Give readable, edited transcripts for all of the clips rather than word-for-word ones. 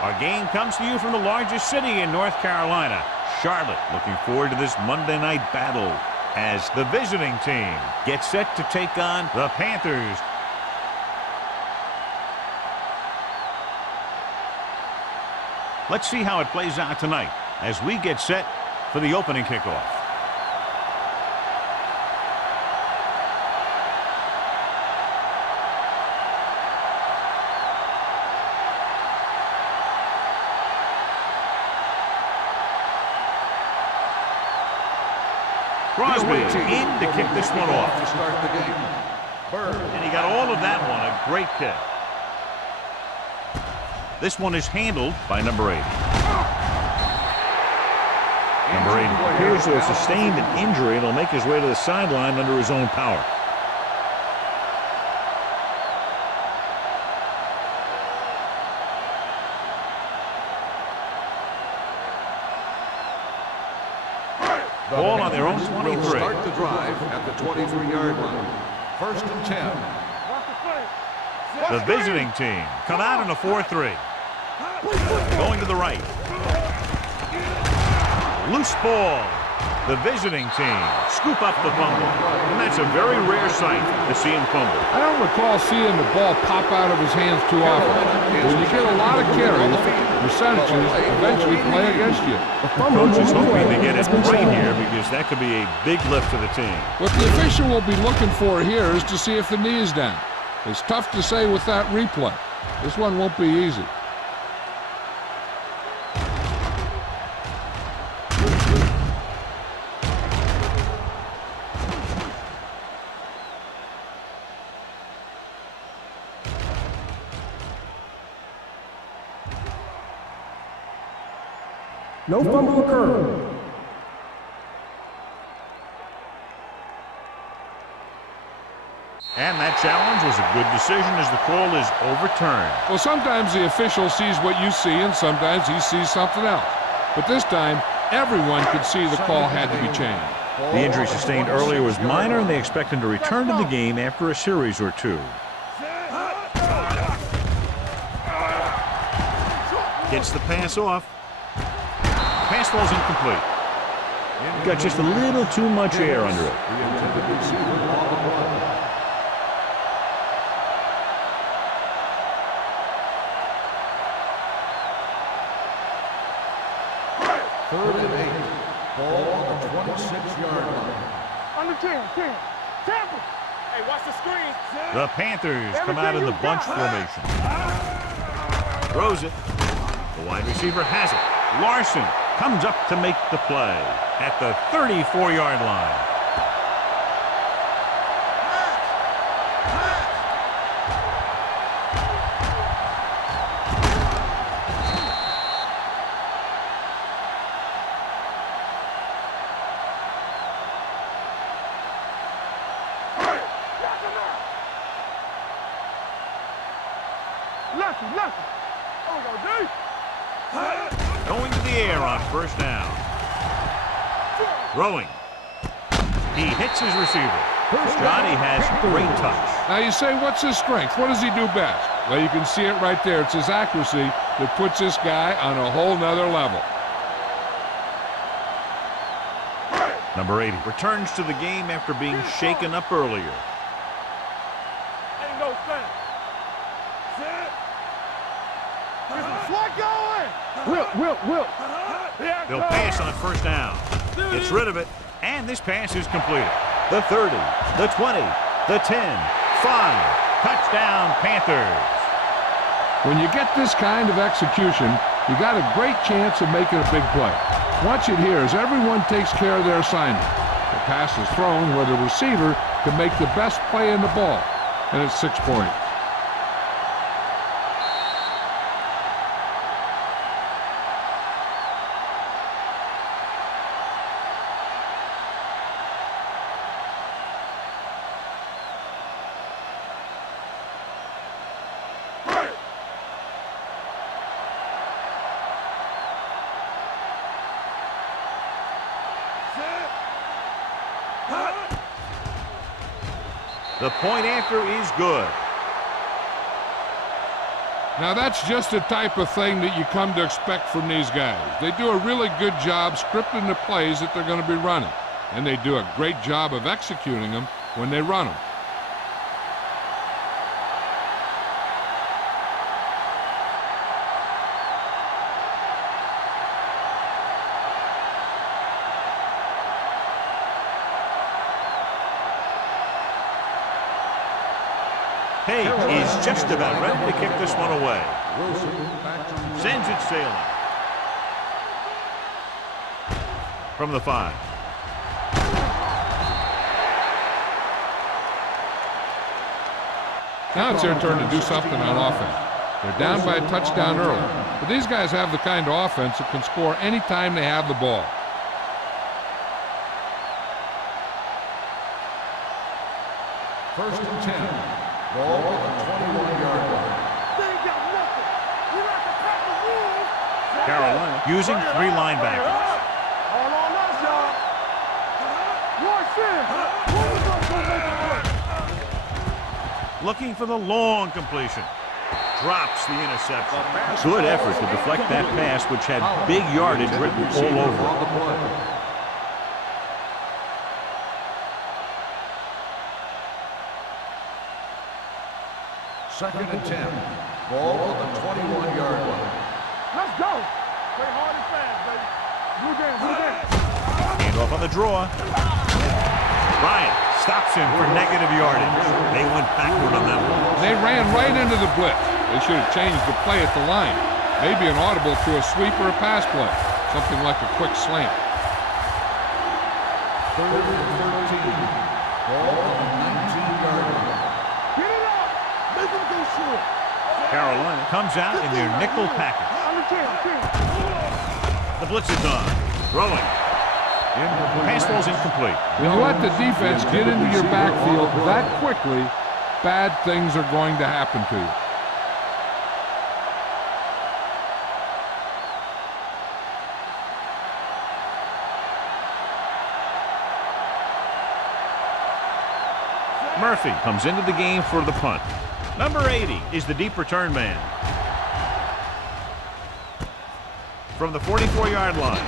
Our game comes to you from the largest city in North Carolina, Charlotte. Looking forward to this Monday night battle as the visiting team gets set to take on the Panthers. Let's see how it plays out tonight as we get set for the opening kickoff. Crosby in to kick this one off. To start the game. And he got all of that one. A great kick. This one is handled by number 80. Number 80 appears to have sustained an injury and will make his way to the sideline under his own power. Ball on their own 23. Start the drive at the 23-yard line. 1st and 10. The visiting team come out in a 4-3. Going to the right. Loose ball. The visiting team scoop up the fumble. And that's a very rare sight to see him fumble. I don't recall seeing the ball pop out of his hands too often. When you get a lot of carries, percentages eventually play against you. Coach is hoping to get it right here because that could be a big lift to the team. What the official will be looking for here is to see if the knee is down. It's tough to say with that replay. This one won't be easy. No fumble occurred. And that challenge was a good decision as the call is overturned. Well, sometimes the official sees what you see and sometimes he sees something else. But this time, everyone could see the call had to be changed. The injury sustained earlier was minor, and they expect him to return to the game after a series or two. Gets the pass off. Pass falls incomplete. Got just a little too much air under it. The intended receiver on the run. Third and 8. Ball on the 26-yard line. Under 10. Tampa. Hey, watch the screen. The Panthers come out in the bunch formation. Throws it. The wide receiver has it. Larson comes up to make the play at the 34-yard line. Going to the air on first down. Throwing. He hits his receiver. Johnny has great touch. Now you say, what's his strength? What does he do best? Well, you can see it right there. It's his accuracy that puts this guy on a whole nother level. Number 80 returns to the game after being shaken up earlier. Ain't no thing. What going? Will. They'll pass on first down. Gets rid of it, and this pass is completed. The 30, the 20, the 10, 5. Touchdown, Panthers. When you get this kind of execution, you got a great chance of making a big play. Watch it here as everyone takes care of their assignment. The pass is thrown where the receiver can make the best play in the ball, and it's 6 points. The point after is good. Now that's just the type of thing that you come to expect from these guys. They do a really good job scripting the plays that they're going to be running, and they do a great job of executing them when they run them. Page is just about ready to kick this one away. Sends it sailing. From the 5. Now it's their turn to do something on offense. They're down by a touchdown early, but these guys have the kind of offense that can score anytime they have the ball. First and 10. Ball on the 21-yard line. They ain't got nothing. You like to crack the rules. Carolina using 3 linebackers. All on us, y'all. Watch this. Who's going to make it work? Looking for the long completion. Drops the interception. Good effort to deflect that pass, which had big yardage written all over it. Second and 10. Ball on the 21-yard line. Let's go. Play hard and fast, baby. Blue game, blue game. Hand off on the draw. Bryant stops him for negative yardage. They went backward on that one. They ran right into the blitz. They should have changed the play at the line. Maybe an audible to a sweep or a pass play. Something like a quick slant. Third and 13. Ball on the 19-yard line. Get it up. Make them go short. Carolina comes out in their nickel package. The blitz is on. Throwing. Pass ball's incomplete. When you let the defense get into your backfield that quickly, bad things are going to happen to you. Murphy comes into the game for the punt. Number 80 is the deep return man. From the 44-yard line.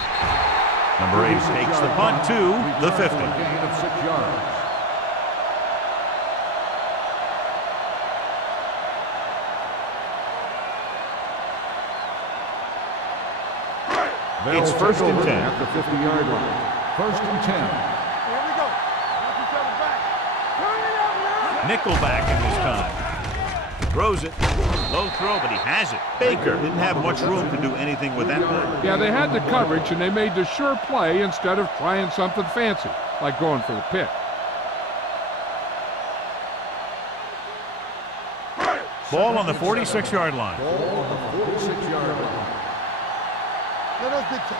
Number 8 takes the punt to the 50. Gain of 6 yards. It's first and 10. At the 50-yard line. First and 10. Here we go. Knock each other back. Turn it up, man. Nickelback in this time. Throws it. Low throw, but he has it. Baker didn't have much room to do anything with that play. Yeah, they had the coverage, and they made the sure play instead of trying something fancy, like going for the pick. Ball on the 46-yard line. Ball on the 46-yard line. Let us dictate.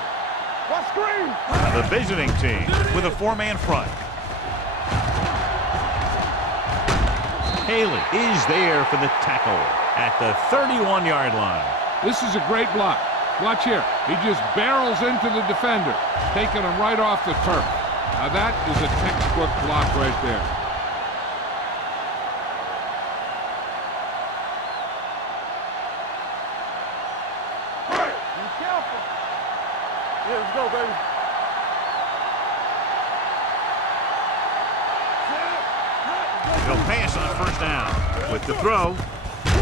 What screen? Now the visiting team with a 4-man front. Haley is there for the tackle at the 31-yard line. This is a great block. Watch here. He just barrels into the defender, taking him right off the turf. Now that is a textbook block right there. Be careful. Yeah, let's go, baby. He'll pass on first down. With the throw,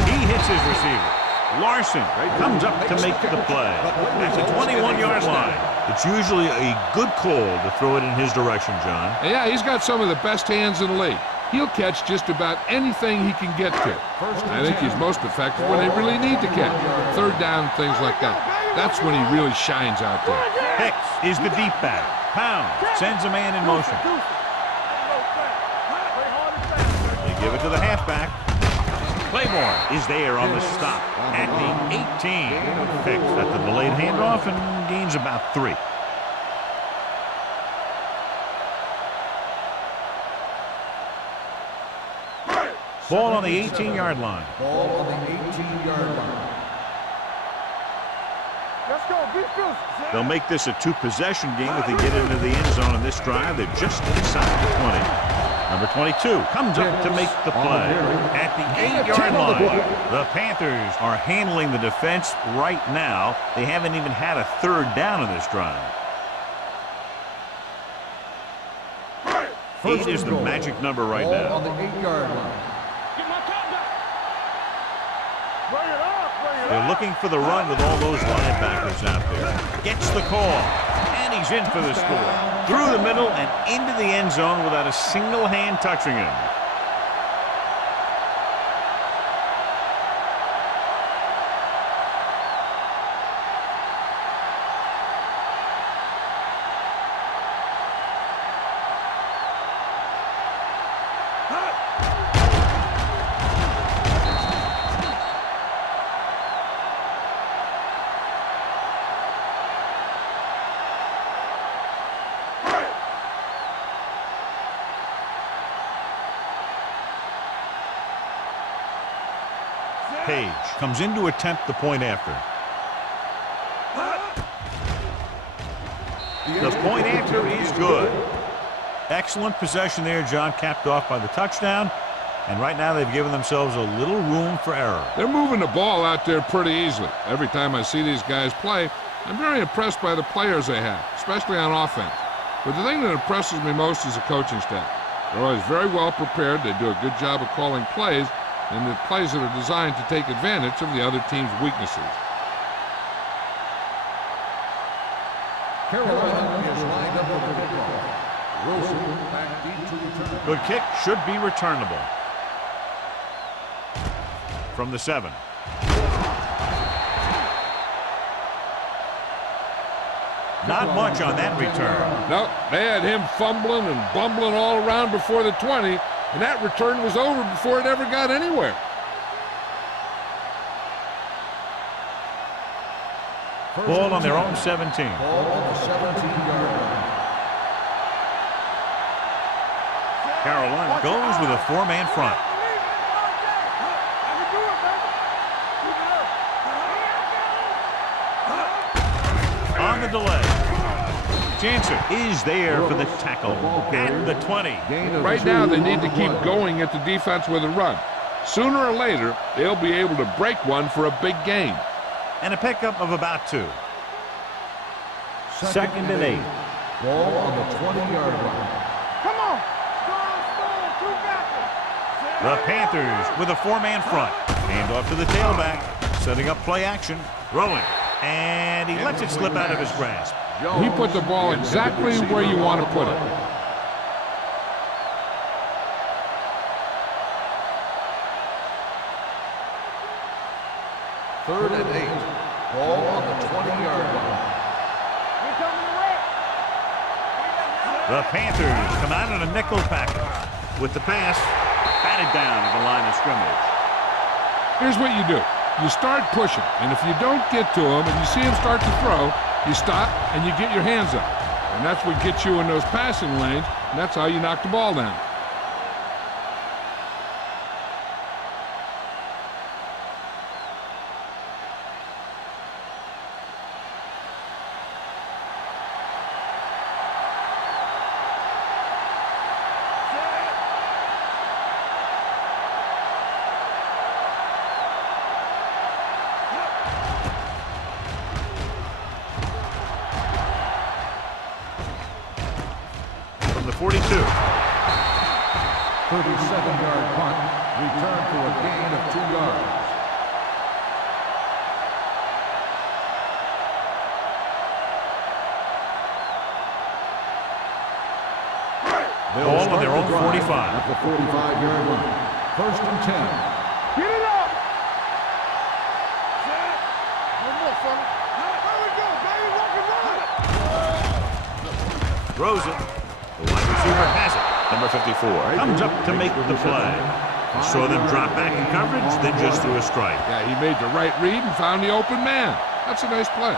he hits his receiver. Larson comes up to make the play. At the 21-yard line. It's usually a good call to throw it in his direction, John. Yeah, he's got some of the best hands in the league. He'll catch just about anything he can get to. I think he's most effective when they really need to catch. Third down, things like that. That's when he really shines out there. Hicks is the deep back. Pound sends a man in motion. They give it to the halfback. Claiborne is there on the stop at the 18. Hicks at the delayed handoff and gains about 3. Ball on the 18-yard line. Ball on the 18-yard line. Let's go, be fierce. They'll make this a 2-possession game if they get into the end zone in this drive. They're just inside the 20. Number 22 comes up to make the play at the 8-yard line. The Panthers are handling the defense right now. They haven't even had a third down in this drive. 8 is the magic number right now. On the 8-yard line. They're looking for the run with all those linebackers out there. Gets the call, and he's in for the score. Through the middle and into the end zone without a single hand touching him. Page comes in to attempt the point after. The point after is good. Excellent possession there, John, capped off by the touchdown. And right now they've given themselves a little room for error. They're moving the ball out there pretty easily. Every time I see these guys play, I'm very impressed by the players they have, especially on offense. But the thing that impresses me most is the coaching staff. They're always very well prepared. They do a good job of calling plays, and the plays that are designed to take advantage of the other team's weaknesses. Carolina is lined up for the kickoff. Wilson back deep to return. Good kick, should be returnable. From the 7. Not much on that return. No, they had him fumbling and bumbling all around before the 20, and that return was over before it ever got anywhere. Ball on their own 17. Ball on the 17-yard line. Carolina goes with a 4-man front. On the delay. Jansen is there for the tackle at the 20. Right now, they need to keep going at the defense with a run. Sooner or later, they'll be able to break one for a big gain. And a pickup of about 2. Second and 8. Ball on the 20-yard line. Come on. The Panthers with a 4-man front. Hand off to the tailback. Setting up play action. Throwing. And he lets it slip out of his grasp. He put the ball exactly where you want to put it. Third and 8. Ball on the 20-yard line. The Panthers come out in a nickel package. With the pass, batted down at the line of scrimmage. Here's what you do. You start pushing, and if you don't get to him and you see him start to throw, you stop and you get your hands up. And that's what gets you in those passing lanes, and that's how you knock the ball down. From the 42. 37-yard punt. Return for a gain of 2 yards. Ball on their own 45. At the 45-yard line. First and 10. Get it up. One more, son. There we go, baby. Walk and run. Throws it. The wide receiver has it. Number 54 comes up to make the play. Saw them drop back in coverage, then just threw a strike. Yeah, he made the right read and found the open man. That's a nice play.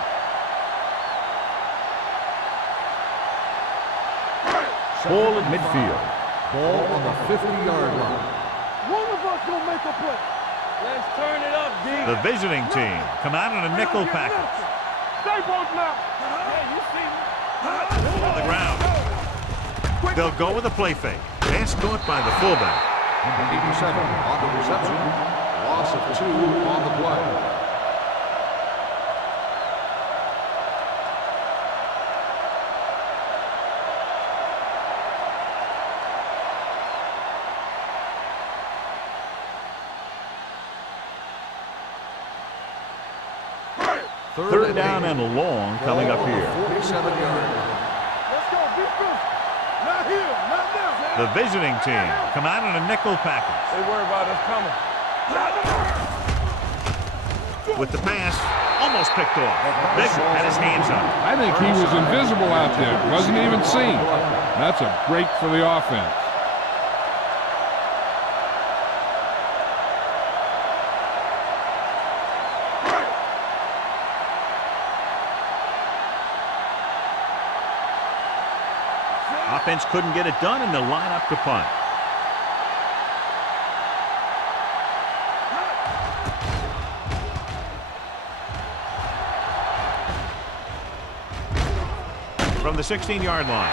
Ball at midfield. Ball on the 50-yard line. One of us gonna make a play. Let's turn it up, D. The visiting team come out in a nickel package. Stay both now. Yeah, you see me. On the ground. They'll go with a play fake. Pass caught by the fullback. Number 87 on the reception. Loss of 2 on the play. Third down and long coming up here. 47-yard. Let's go, defense. Not here, not now. The visiting team come out in a nickel package. They worry about us coming. With the pass, almost picked off. Bigger had his hands up. I think he was invisible out there. Wasn't even seen. That's a break for the offense. Offense couldn't get it done, and they'll line up to punt. From the 16-yard line.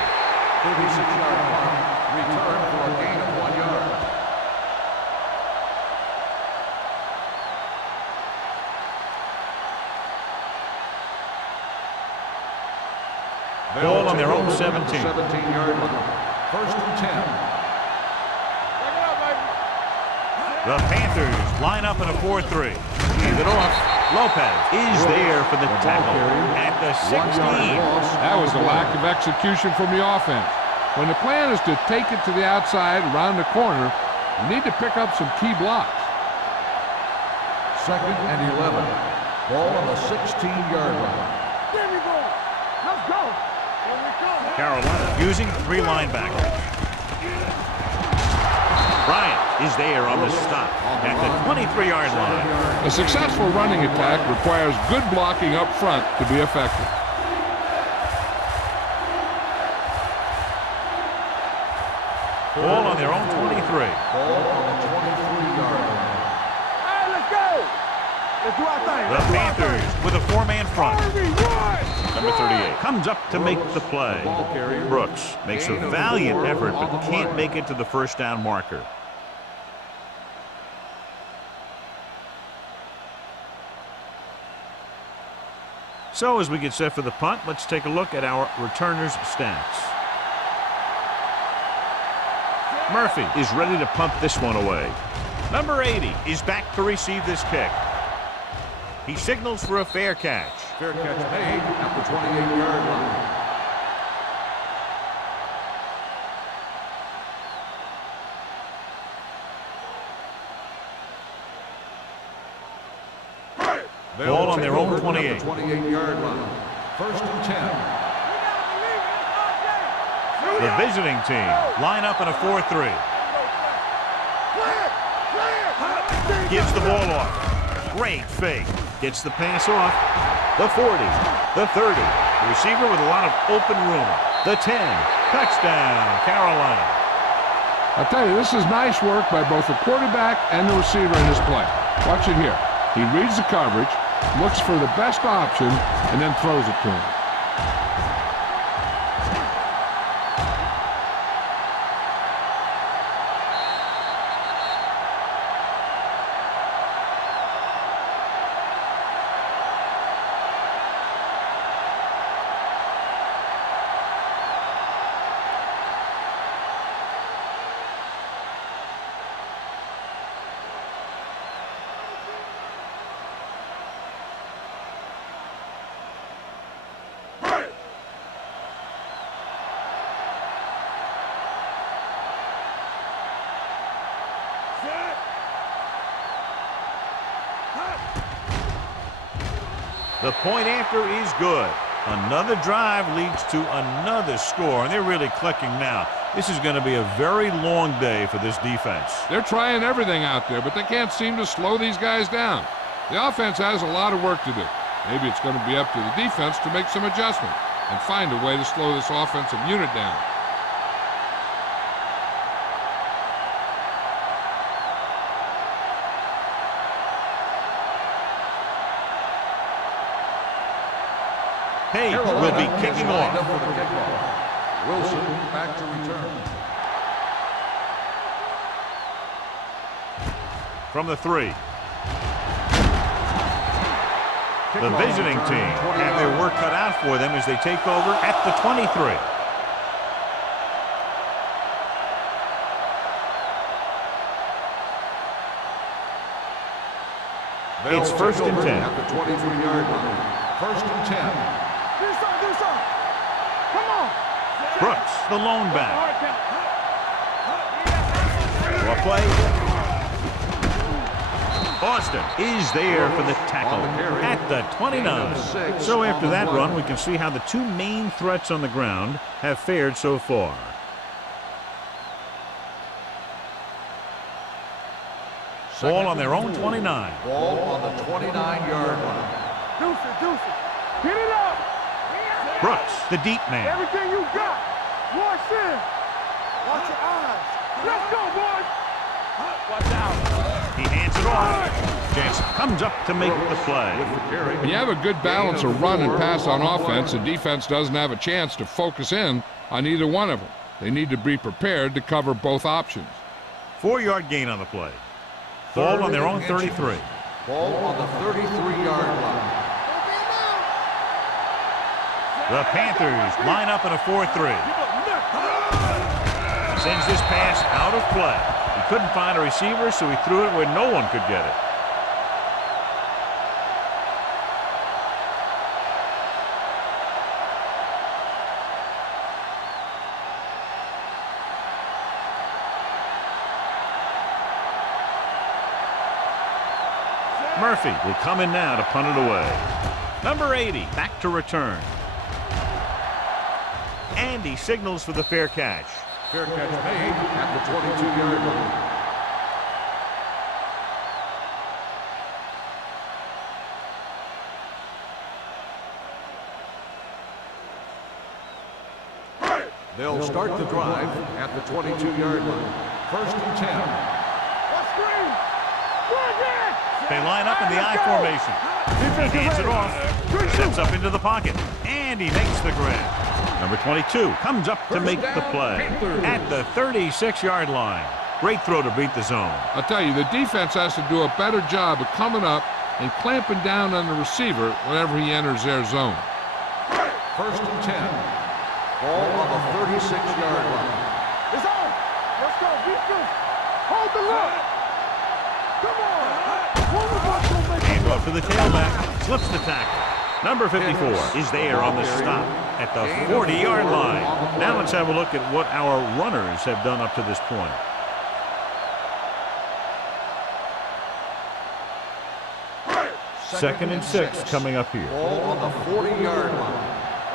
36-yard punt. Return for a gain of 1 yard. Ball on their own 17. 17-yard line. First and 10. The Panthers line up in a 4-3. Hand it off. Lopez is there for the tackle at the 16. That was a lack of execution from the offense. When the plan is to take it to the outside around the corner, you need to pick up some key blocks. Second and 11. Ball on the 16-yard line. There we go. Let's go. Here we come. Carolina using 3 linebackers. Bryant is there on the stop at the 23-yard line. A successful running attack requires good blocking up front to be effective. Ball on their own 23. Ball on the 23-yard line. Hey, let's go. Let's do our thing. The Panthers with a 4-man front. Harvey, run. Number 38 comes up to make the play. Brooks makes a valiant effort but can't make it to the first down marker. So as we get set for the punt, let's take a look at our returners' stats. Murphy is ready to punt this one away. Number 80 is back to receive this kick. He signals for a fair catch. Fair catch made at the 28-yard line. Ball on their own 28. 28-yard line. First and 10. The visiting team line up in a 4-3. Gives the ball off. Great fake. Gets the pass off. The 40. The 30. The receiver with a lot of open room. The 10. Touchdown, Carolina. I'll tell you, this is nice work by both the quarterback and the receiver in this play. Watch it here. He reads the coverage, looks for the best option, and then throws it to him. The point after is good. Another drive leads to another score, and they're really clicking now. This is going to be a very long day for this defense. They're trying everything out there, but they can't seem to slow these guys down. The offense has a lot of work to do. Maybe it's going to be up to the defense to make some adjustment and find a way to slow this offensive unit down. Page will be kicking off. Wilson back to return. from the 3. The visiting team have their work cut out for them as they take over at the 23. It's 1st and 10. At the 23-yard line. 1st and 10. Do something. Come on. Brooks, the lone back. Well played. Austin is there for the tackle at the 29. So after that run, we can see how the two main threats on the ground have fared so far. Ball on their own 29. Ball on the 29-yard line. Deuce it. Get it up. Brooks, the deep man. Everything you got. Watch in. Watch your eyes. Let's go, boys. Watch out. He hands it off. Jansen comes up to make the play. When you have a good balance of run and pass on offense, the defense doesn't have a chance to focus in on either one of them. They need to be prepared to cover both options. 4-yard gain on the play. Ball on their own 33. Ball on the 33-yard line. The Panthers line up in a 4-3. Sends this pass out of play. He couldn't find a receiver, so he threw it where no one could get it. Murphy will come in now to punt it away. Number 80 back to return. And he signals for the fair catch. Fair catch made at the 22-yard line. They'll start the drive at the 22-yard line. 1st and 10. Let's screen. Go again. They line up in the I formation. He hands it off. Steps up into the pocket. And he makes the grab. Number 22 comes up to make the play at the 36-yard line. Great throw to beat the zone. I'll tell you, the defense has to do a better job of coming up and clamping down on the receiver whenever he enters their zone. 1st and 10. Ball on the 36-yard line. It's on. Let's go. Beat this. Hold the look. Come on. One of us will make Hand off to the tailback. Slips the tackle. Number 54 is there on the stop at the 40-yard line. Now let's have a look at what our runners have done up to this point. Second and 6 coming up here. Ball on the 40-yard line.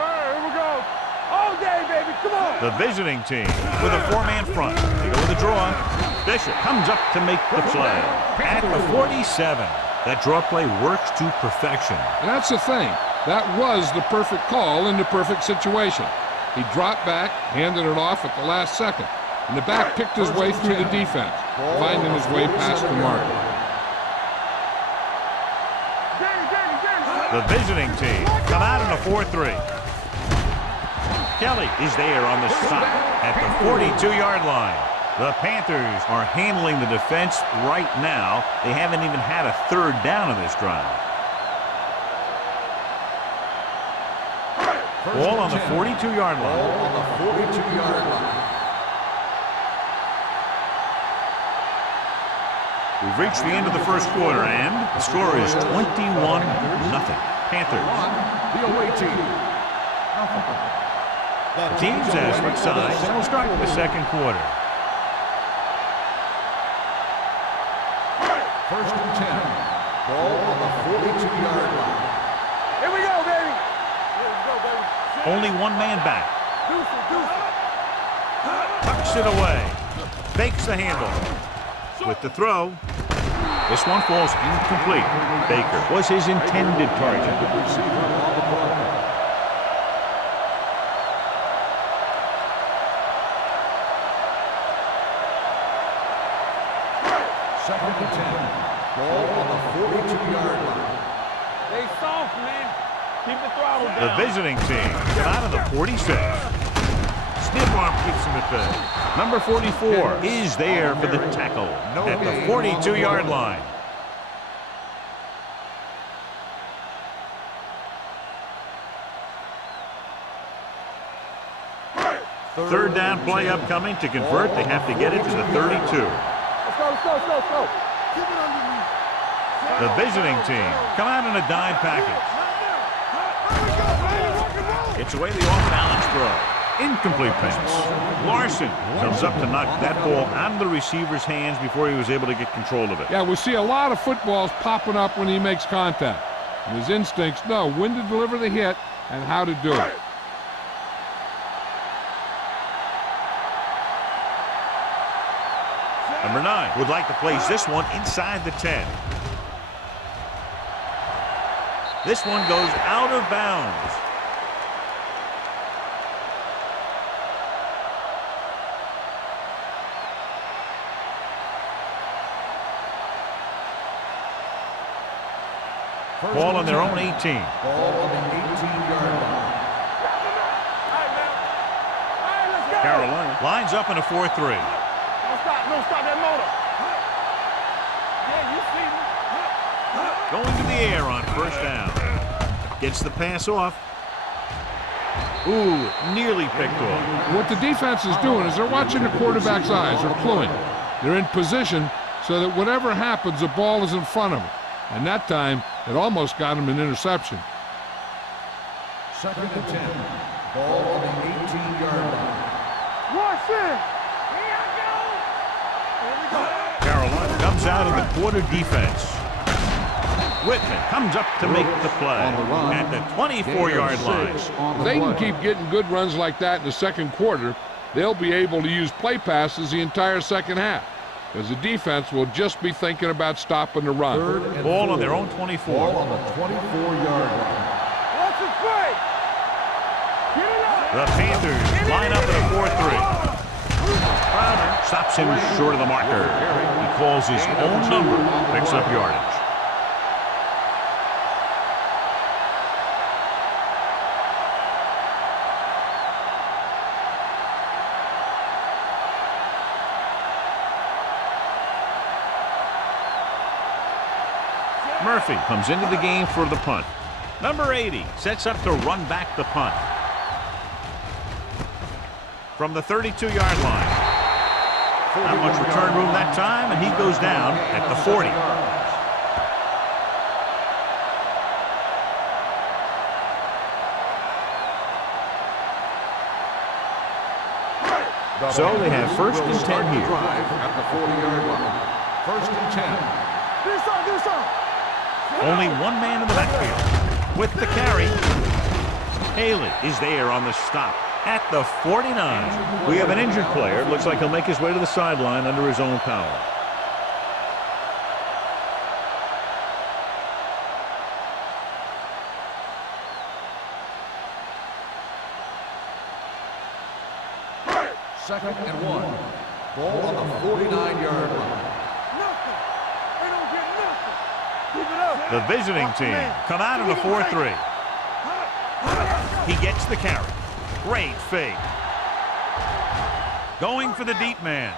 Here we go. All day, baby. Come on. The visiting team with a 4-man front. They go with the draw. Bishop comes up to make the play at the 47. That draw play works to perfection. And that's the thing. That was the perfect call in the perfect situation. He dropped back, handed it off at the last second. And the back picked his way through the defense, finding his way past the mark. The visiting team come out in a 4-3. Kelly is there on the stop at the 42-yard line. The Panthers are handling the defense right now. They haven't even had a 3rd down in this drive. Ball on the 42-yard line. Ball on the 42-yard line. We've reached the end of the first quarter, and the score is 21-0. Panthers. The away team. The teams have switched sides, and we'll start the second quarter. 1st and 10. Ball on the 42-yard line. Here we go, baby. Here we go, baby. Only one man back. Deuce it. Tucks it away. Fakes the handle. With the throw. This one falls incomplete. Baker was his intended target. Second and 10. Ball on the 42-yard line. Stay soft, man. Keep the throttle down. The visiting team come out of the 46. Big arm keeps him at bay. Number 44 is there for the tackle at the 42-yard line. Third down play upcoming. To convert, they have to get it to the 32. Let's go. Keep it underneath. The visiting team come out in a dime package. It's away the off-balance throw. Incomplete pass. Larson comes up to knock that ball out of the receiver's hands before he was able to get control of it. Yeah, we see a lot of footballs popping up when he makes contact. And his instincts know when to deliver the hit and how to do it. Number 9 would like to place this one inside the 10. This one goes out of bounds. Ball on their own 18. Ball on the 18-yard line. Carolina lines up in a 4-3. Don't stop that motor. Yeah, you see me. Going to the air on first down. Gets the pass off. Ooh, nearly picked off. What the defense is doing is they're watching the quarterback's eyes. They're cluing. They're in position so that whatever happens, the ball is in front of them. And that time, it almost got him an interception. 2nd and 10. Ball on the 18-yard line. Watch it. Carolina comes out in the quarter defense. Whitman comes up to make the play at the 24-yard line. If they can keep getting good runs like that in the second quarter, they'll be able to use play passes the entire second half, because the defense will just be thinking about stopping the run. Ball on their own 24. Ball on the 24-yard line. Watch it play. Get it up. The Panthers line up in a 4-3. Crowder stops him short of the marker. He calls his own number, picks up yardage. Murphy comes into the game for the punt. Number 80 sets up to run back the punt. From the 32-yard line. Not much return room that time, and he goes down at the 40. So they have 1st and 10 here. Drive at the 40-yard line. 1st and 10. Get this on. Only one man in the backfield. With the carry, Haley is there on the stop at the 49. We have an injured player. It looks like he'll make his way to the sideline under his own power. Second and 1. Ball on the 49-yard line. Nothing. They don't get nothing. Keep it up. The visiting team come out in a 4-3. He gets the carry. Great fake. Going for the deep man.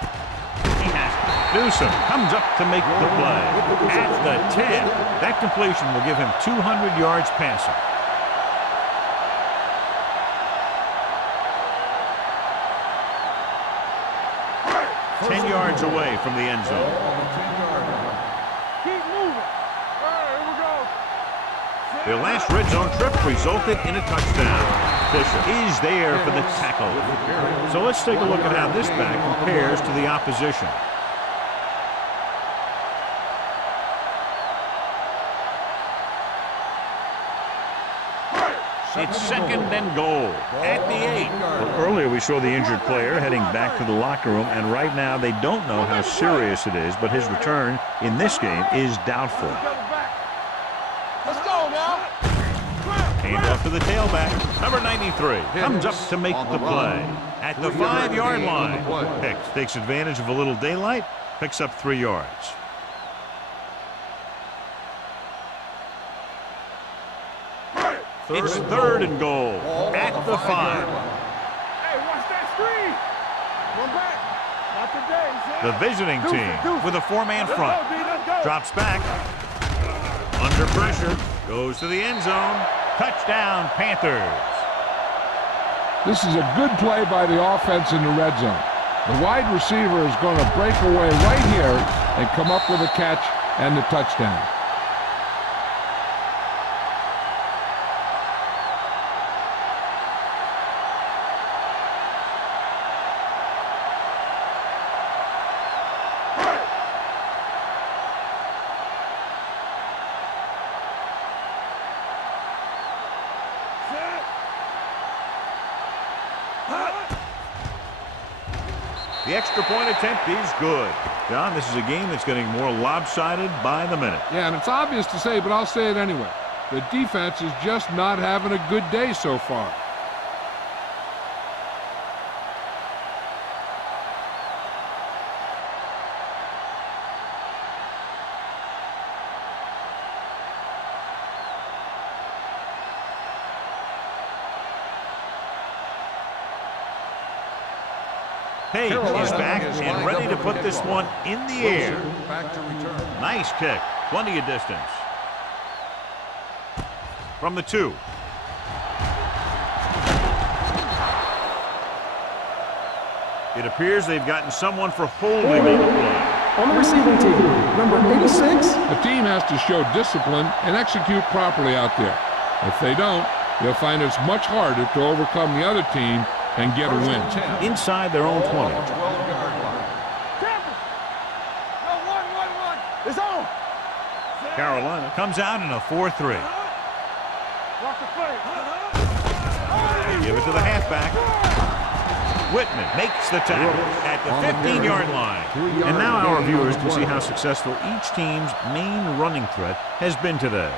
He has it. Newsom comes up to make the play. At the 10. That completion will give him 200 yards passing. Yards away from the end zone. Keep moving. All right, here we go. Their last red zone trip resulted in a touchdown. Fisher is there for the tackle. So let's take a look at how this back compares to the opposition. It's 2nd and goal at the 8. Well, earlier we saw the injured player heading back to the locker room, and right now they don't know how serious it is, but his return in this game is doubtful. Let's go now. Hand off to the tailback. Number 93 comes up to make the play at the 5-yard line. Hicks takes advantage of a little daylight, picks up 3 yards. It's 3rd and goal at the 5. One back. Not today, sir. The visiting team with a four-man Let's front. go, D, let's go. Drops back. Under pressure. Goes to the end zone. Touchdown, Panthers. This is a good play by the offense in the red zone. The wide receiver is going to break away right here and come up with a catch and the touchdown. The extra point attempt is good. John, this is a game that's getting more lopsided by the minute. Yeah, and it's obvious to say, but I'll say it anyway. The defense is just not having a good day so far. Page is back and ready to put this one in the air. Back to return. Nice kick. Plenty of distance. From the 2. It appears they've gotten someone for holding on the play. On the receiving team, number 86. The team has to show discipline and execute properly out there. If they don't, they'll find it's much harder to overcome the other team and get a win. Inside their own 20. 12-yard line. No, one. It's on. Carolina comes out in a 4-3. Watch the play. They give it to the halfback. Whitman makes the tackle at the 15-yard line. And now our viewers can see how successful each team's main running threat has been today.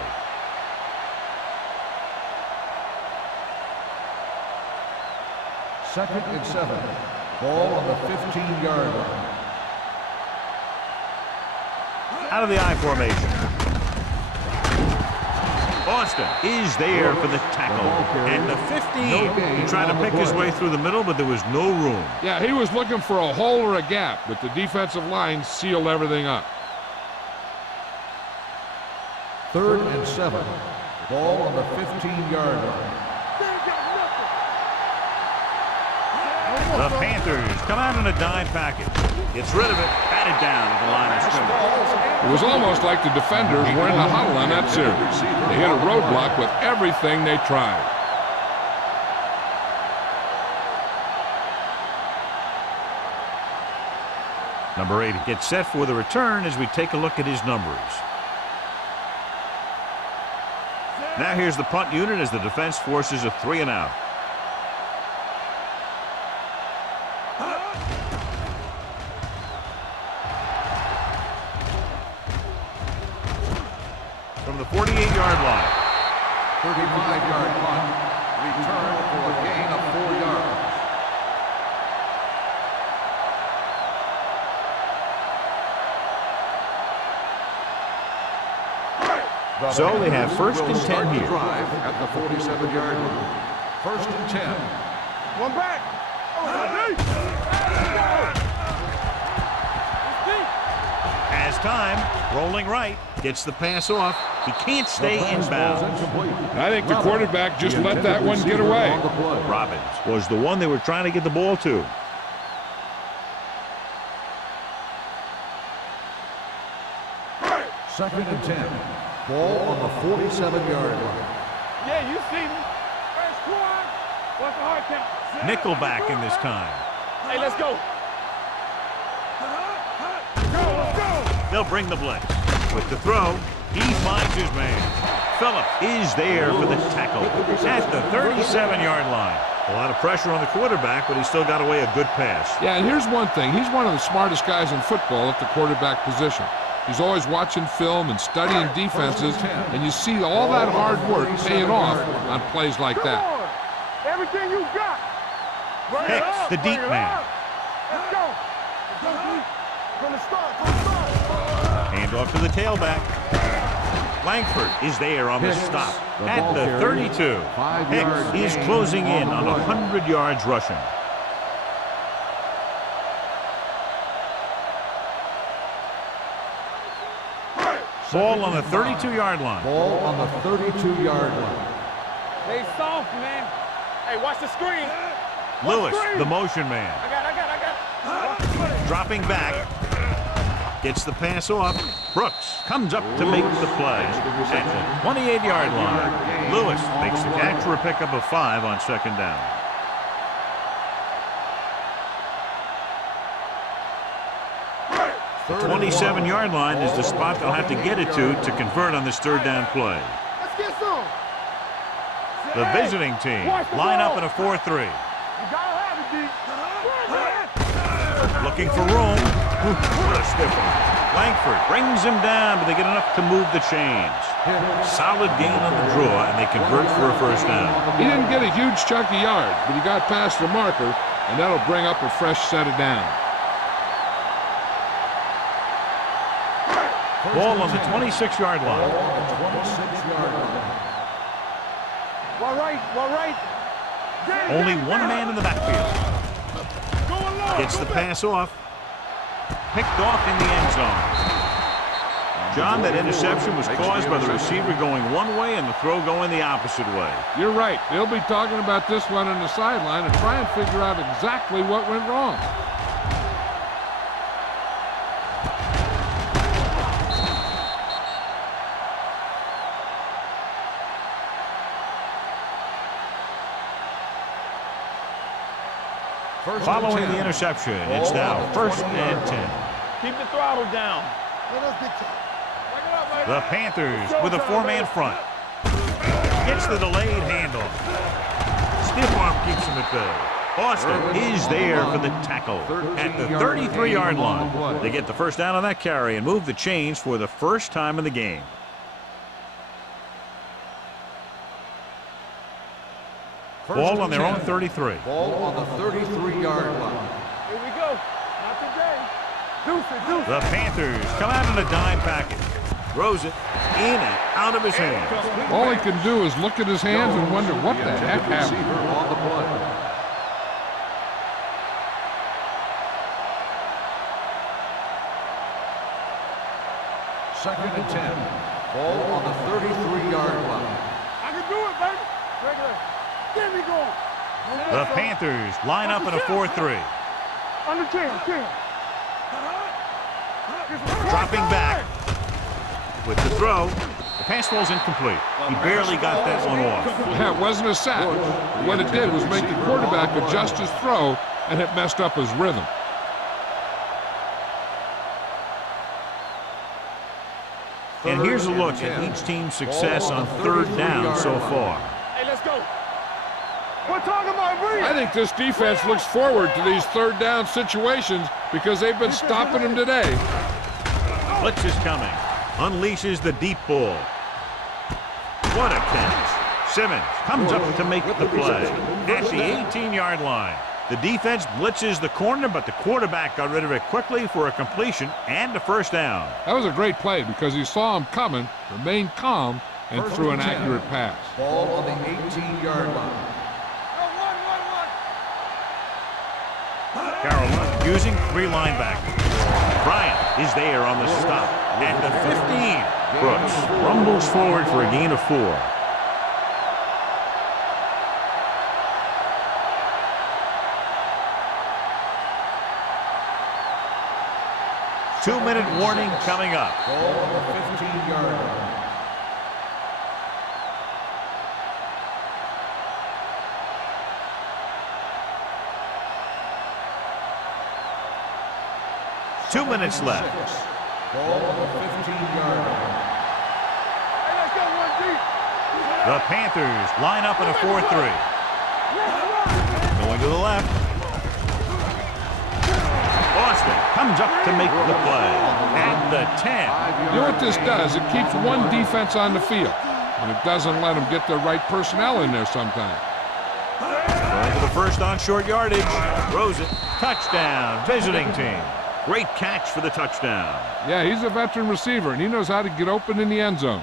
Second and 7. Ball on the 15-yard line. Out of the I formation. Austin is there for the tackle. And the 15. He tried to pick his way through the middle, but there was no room. Yeah, he was looking for a hole or a gap, but the defensive line sealed everything up. Third and 7. Ball on the 15-yard line. The Panthers come out in a dime package. Gets rid of it, batted down at the line of scrimmage. It was almost like the defenders were in the huddle on that series. They hit a roadblock with everything they tried. Number 8 gets set for the return as we take a look at his numbers. Now here's the punt unit as the defense forces a 3 and out. From the 48-yard line. 35-yard punt. Return for a gain of 4 yards. So they have first and 10 here. Drive at the 47-yard line. First and 10. One back. Has time, rolling right, gets the pass off. He can't stay inbounds. I think the quarterback just let that one get away. Robbins was the one they were trying to get the ball to. Second and 10. Ball on the 47-yard line. Yeah, you see me. First squad. What's the hard count? Nickelback in this time. Hey, let's go. Let's go. They'll bring the blitz. With the throw, he finds his man. Phillips is there for the tackle at the 37-yard line. A lot of pressure on the quarterback, but he still got away a good pass. Yeah, and here's one thing. He's one of the smartest guys in football at the quarterback position. He's always watching film and studying defenses, and you see all that hard work paying off on plays like that. Everything you got. Hicks, the deep man. Let's go. From the start. Hand off to the tailback. Langford is there on the stop at the 32. Hicks is closing in on 100 yards rushing. Ball on the 32-yard line. Ball on the 32-yard line. Stay soft, man. Hey, watch the screen. Lewis, the motion man. I got. Dropping back. Gets the pass off. Brooks comes up to make the play at the 28-yard line. Lewis makes the catch for a pickup of 5 on second down. The 27-yard line is the spot they'll have to get it to convert on this third down play. Let's get some. The visiting team line up in a 4-3. You gotta have it, D. Looking for room. Ooh, what a stiff one. Langford brings him down, but they get enough to move the chains. Solid gain on the draw, and they convert for a first down. He didn't get a huge chunk of yards, but he got past the marker, and that'll bring up a fresh set of downs. Ball on the 26-yard line. Well, right. Only one man in the backfield. Gets the pass off. Picked off in the end zone. John, that interception was caused by the receiver going one way and the throw going the opposite way. You're right. They'll be talking about this one on the sideline and try and figure out exactly what went wrong. Following the interception, it's now 1st and 10. Keep the throttle down. The Panthers with a 4-man front. Gets the delayed handoff. Stiff arm keeps him at bay. Boston is there for the tackle at the 33-yard line. They get the first down on that carry and move the chains for the first time in the game. Ball on their own 33. Ball on the 33-yard line. Here we go. Not today. Deuce it. The Panthers come out in a dime package. Throws it in and out of his hands. All he can do is look at his hands and wonder what the heck happened. Receiver on the play. Second and 10. Ball on the 33-yard line. I can do it, baby. Regular. There we go. The Panthers line up in a 4-3. Under 10. Dropping back with the throw. The pass falls incomplete. He barely got that one off. Yeah, it wasn't a sack. What it did was make the quarterback adjust his throw, and it messed up his rhythm. And here's a look at each team's success on third down so far. Hey, let's go. We're talking about breathe. I think this defense looks forward to these third down situations because they've been stopping them today. Blitz is coming. Unleashes the deep ball. What a catch. Simmons comes up to make the play at the 18-yard line. The defense blitzes the corner, but the quarterback got rid of it quickly for a completion and a first down. That was a great play because he saw him coming, remained calm, and threw an accurate pass. Ball on the 18-yard line. Carolina using 3 linebackers. Bryant is there on the stop at the 15. Brooks rumbles forward for a gain of 4. Two-minute warning coming up. Ball on the 15-yard line. Two minutes left. Ball on the 15-yard line. Hey, let's go, 1D. The Panthers line up in a 4-3. Going to the left. Boston comes up to make the play at the 10. You know what this does? It keeps one defense on the field, and it doesn't let them get the right personnel in there sometimes. Going to the first on short yardage. Throws it. Touchdown. Visiting team. Great catch for the touchdown. Yeah, he's a veteran receiver, and he knows how to get open in the end zone.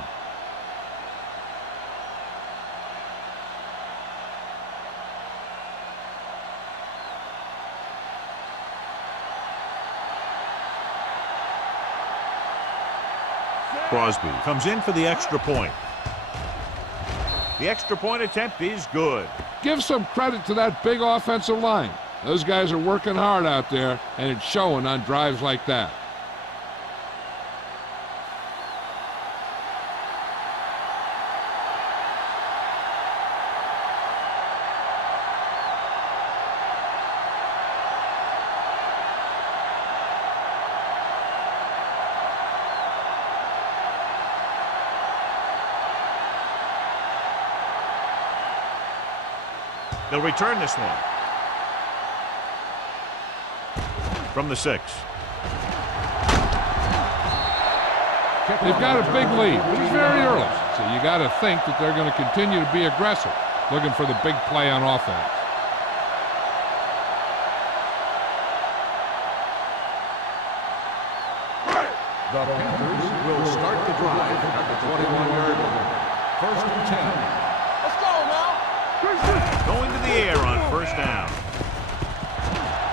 Crosby comes in for the extra point. The extra point attempt is good. Give some credit to that big offensive line. Those guys are working hard out there, and it's showing on drives like that. They'll return this one. From the 6. They've got a big lead, but it's very early. So you got to think that they're going to continue to be aggressive, looking for the big play on offense. The Panthers will start the drive at the 21-yard line. First and 10. Let's go now. Going to the air on first down.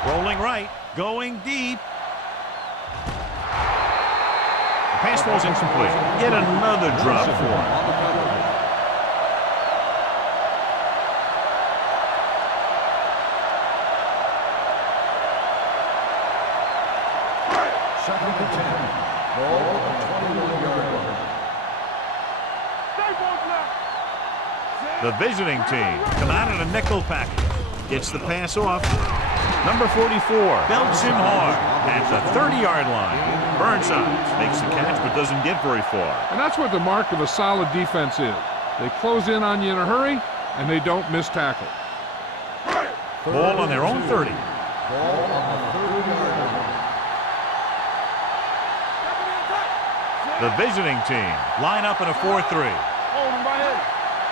Rolling right, going deep. The pass falls incomplete. Yet another drop for him. Second and 10. Ball on the 21-yard line. The visiting team come out in a nickel package. Gets the pass off. Number 44 belts him hard at the 30-yard line. Burnside makes the catch but doesn't get very far. And that's what the mark of a solid defense is. They close in on you in a hurry, and they don't miss tackle. Ball on their own 30. Ball on the 30-yard line. The visiting team line up in a 4-3. Hold him right here.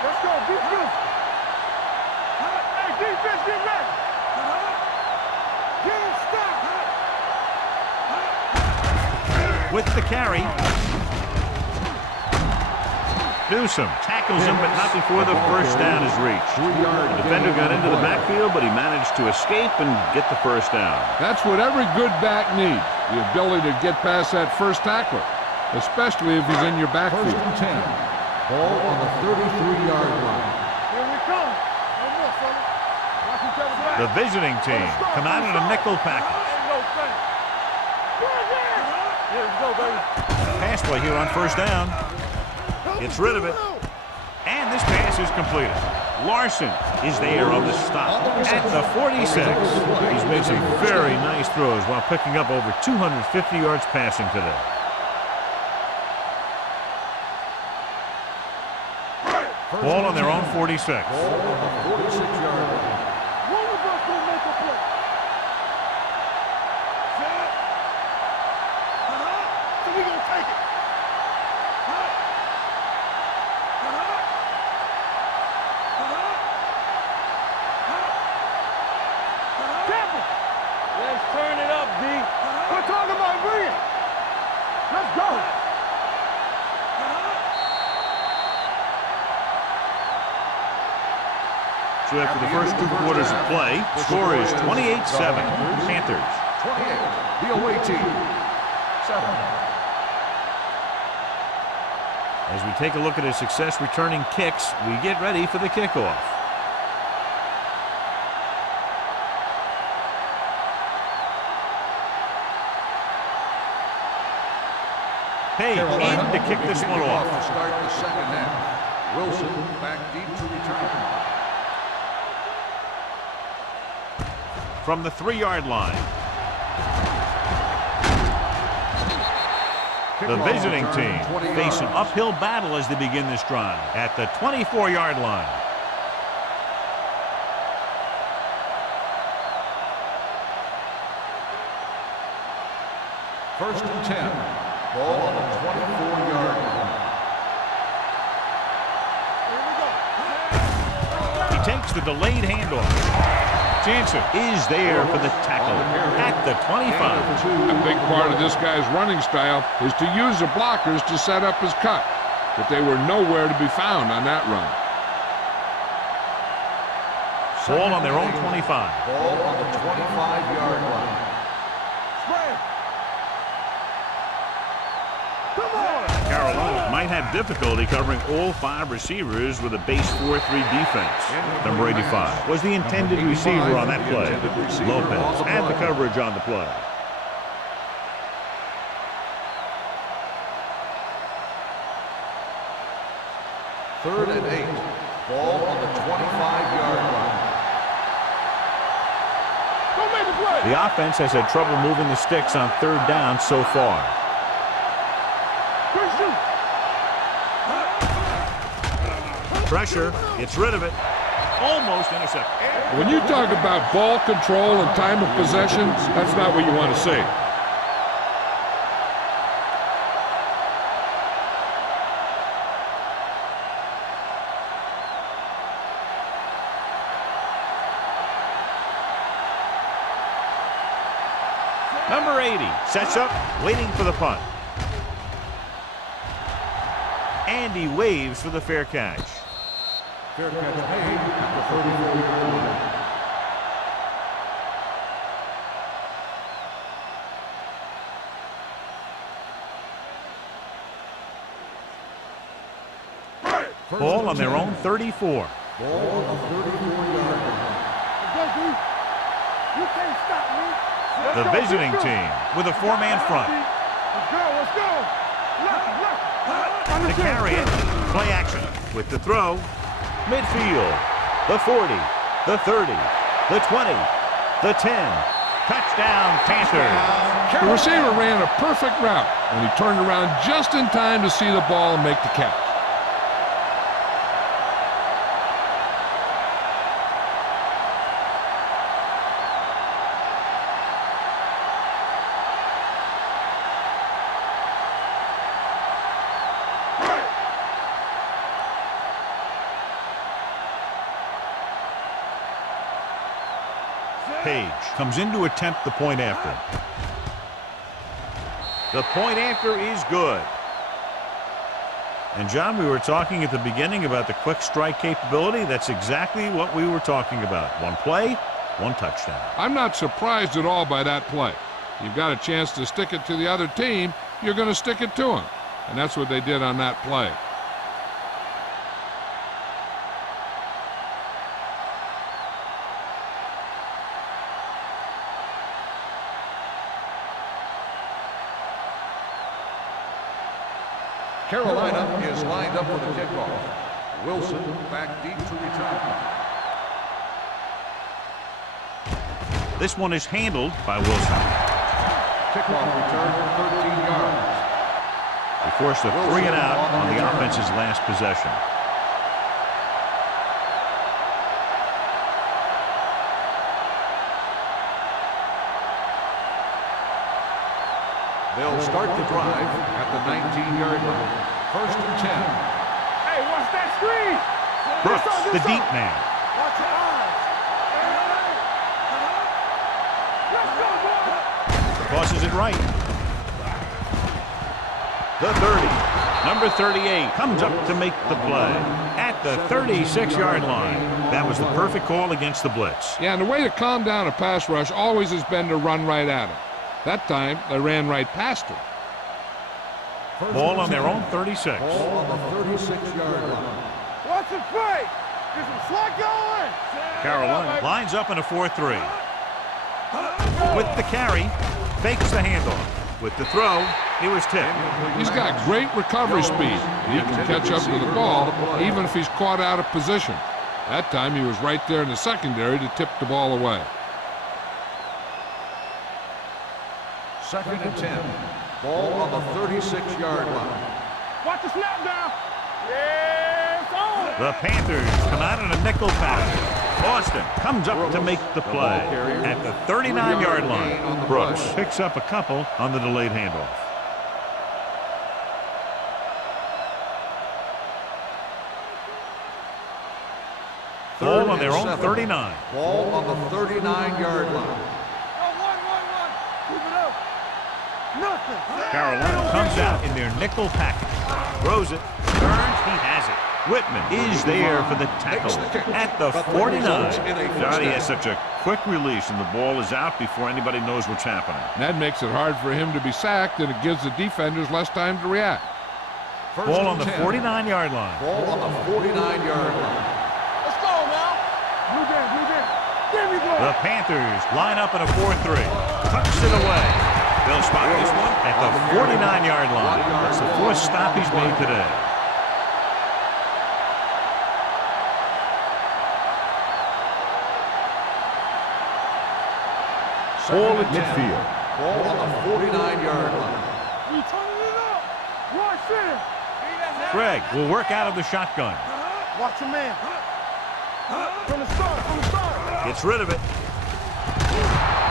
Let's go. Defense. Hey, defense, get ready. Get him stopped. With the carry. Newsom tackles him, but not before the first down is reached. The defender got into the backfield, but he managed to escape and get the first down. That's what every good back needs, the ability to get past that first tackler, especially if he's in your backfield. First and 10. Ball on the 33-yard line. Here we come. No more, fella. Watch each other back. The visiting team come out in a nickel package. Ain't no thing. Here we go, baby. Pass play here on first down. Gets rid of it. And this pass is completed. Larson is there on the stop at the 46. He's made some very nice throws while picking up over 250 yards passing today. Ball on their own 46. Ball on the 46-yard line. One of us gonna make a play. So we gonna take it. Temple. Let's turn it up, D. We're talking about bringing. Let's go. So after the first 2 quarters of play, score is 28-7. Panthers. 28. The away team. 7. As we take a look at his success returning kicks, we get ready for the kickoff. Page in to kick this one off. To start the second half. Wilson back deep to return. From the 3-yard line. The visiting team face an uphill battle as they begin this drive at the 24-yard line. First and 10. Ball on the 24-yard line. He takes the delayed handoff. Jansen is there for the tackle at the 25. A big part of this guy's running style is to use the blockers to set up his cut, but they were nowhere to be found on that run. Ball on their own 25. Ball on the 25-yard line. Spread. Come on. might have difficulty covering all 5 receivers with a base 4-3 defense. Number 85 was the intended receiver on that play. Lopez had the coverage on the play. Third and 8. Ball on the 25-yard line. The offense has had trouble moving the sticks on 3rd down so far. Pressure, gets rid of it, almost intercepted. When you talk about ball control and time of possession, that's not what you want to see. Number 80 sets up, waiting for the punt. And he waves for the fair catch. Fair catch made at the 34-yard line. Ball on their own 34. Ball on the 34-yard line. You can't stop me. The visiting team with a 4-man front. Let's go. To carry it, play action with the throw, midfield, the 40, the 30, the 20, the 10. Touchdown, Panthers. The receiver ran a perfect route, and he turned around just in time to see the ball and make the catch. Page comes in to attempt the point after. The point after is good. And John, we were talking at the beginning about the quick strike capability. That's exactly what we were talking about. One play, one touchdown. I'm not surprised at all by that play. You've got a chance to stick it to the other team, you're going to stick it to them. And that's what they did on that play. Carolina is lined up for the kickoff. Wilson back deep to return. This one is handled by Wilson. Kickoff return for 13 yards. They forced a 3 and out on the offense's last possession. They'll start the drive at the 19-yard line. First and 10. Hey, watch that screen. Brooks, the deep man. Watch your eyes. Let's go, boy. Tosses it right. The 30. Number 38 comes up to make the play at the 36-yard line. That was the perfect call against the blitz. Yeah, and the way to calm down a pass rush always has been to run right at him. That time, they ran right past him. Ball on their own 36. Ball on the 36-yard line. Watch the play. Get some slack going. Carolina lines up in a 4-3. With the carry, fakes the handoff. With the throw, he was tipped. He's got great recovery speed. He can catch up to the ball even if he's caught out of position. That time he was right there in the secondary to tip the ball away. Second and 10. Ball on the 36-yard line. Watch the snap down. Yeah, it's on. The Panthers come out in a nickel pattern. Austin comes up to make the play at the 39-yard line. Brooks picks up a couple on the delayed handoff. Ball on their own 39. Ball on the 39-yard line. Carolina comes out in their nickel package. Throws it. Turns. He has it. Whitman is there for the tackle at the 49. Johnny has such a quick release, and the ball is out before anybody knows what's happening. That makes it hard for him to be sacked, and it gives the defenders less time to react. Ball on the 49-yard line. Ball on the 49-yard line. Let's go now. Blue game, blue game. There we go. The Panthers line up in a 4-3. Tucks it away. They'll spot this one at the 49-yard line. That's the fourth stop he's made today. Ball at midfield. Ball on the 49-yard line. We turning it up. Watch it. Greg will work out of the shotgun. Watch your man. From the start. Gets rid of it.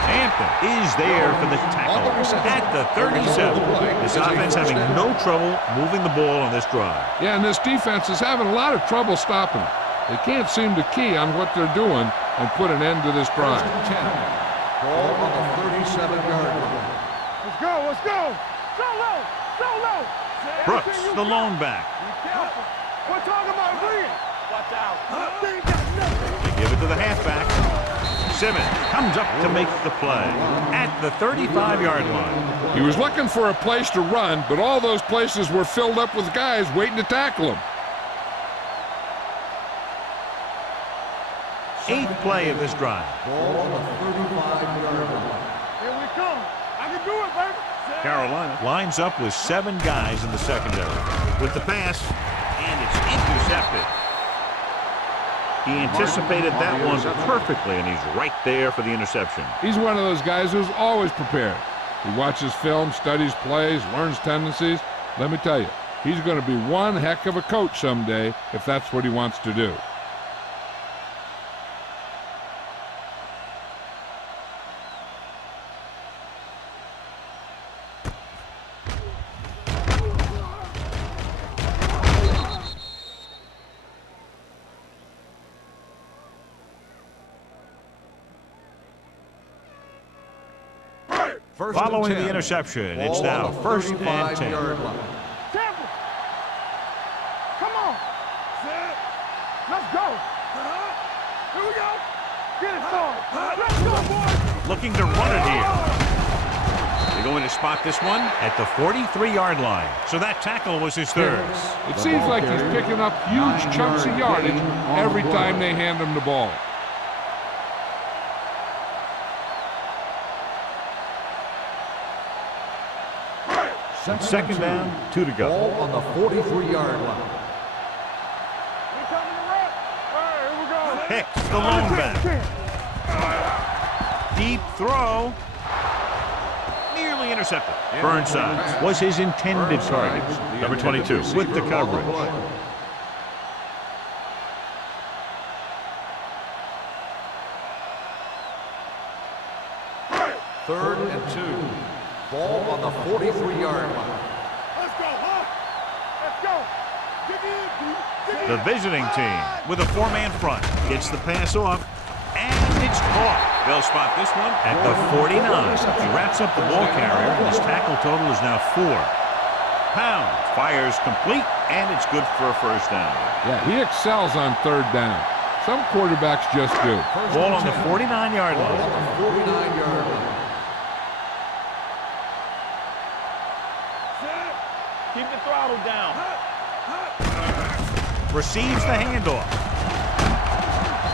Hampton is there for the tackle at the 37. This offense having no trouble moving the ball on this drive. Yeah, and this defense is having a lot of trouble stopping it. They can't seem to key on what they're doing and put an end to this drive. First and 10. Ball on the 37-yard line. Let's go, let's go. Solo. Brooks, the lone back. We're talking about bringing. Watch out. They ain't got nothing. They give it to the halfback. Simmons comes up to make the play at the 35-yard line. He was looking for a place to run, but all those places were filled up with guys waiting to tackle him. Eighth play of this drive. Ball on the 35-yard line. Here we come. I can do it, baby. Carolina lines up with 7 guys in the secondary. With the pass, and it's intercepted. He anticipated that one perfectly, and he's right there for the interception. He's one of those guys who's always prepared. He watches film, studies plays, learns tendencies. Let me tell you, he's going to be one heck of a coach someday if that's what he wants to do. Following the interception, it's now first and 10. Tampa. Come on. Let's go. Here we go. Get it started. Let's go, boys. Looking to run it here. They're going to spot this one at the 43-yard line. So that tackle was his third. It seems like he's picking up huge chunks of yardage every time they hand him the ball. Second down, 2 to go. Ball on the 43-yard line. We coming to run. All right, here we go. Hicks, the lone back. Deep throw. Nearly intercepted. Burnside was his intended target. Number 22 with the coverage. Third and 2. Ball on the 43-yard line. Let's go, huh? Let's go. Dig in. The visiting team with a 4-man front gets the pass off, and it's caught. They'll spot this one at the 49. He wraps up the ball carrier, and his tackle total is now 4. Pound fires complete, and it's good for a first down. Yeah, he excels on third down. Some quarterbacks just do. Ball on the 49-yard Ball line. on the 49-yard line. Keep the throttle down. Receives the handoff.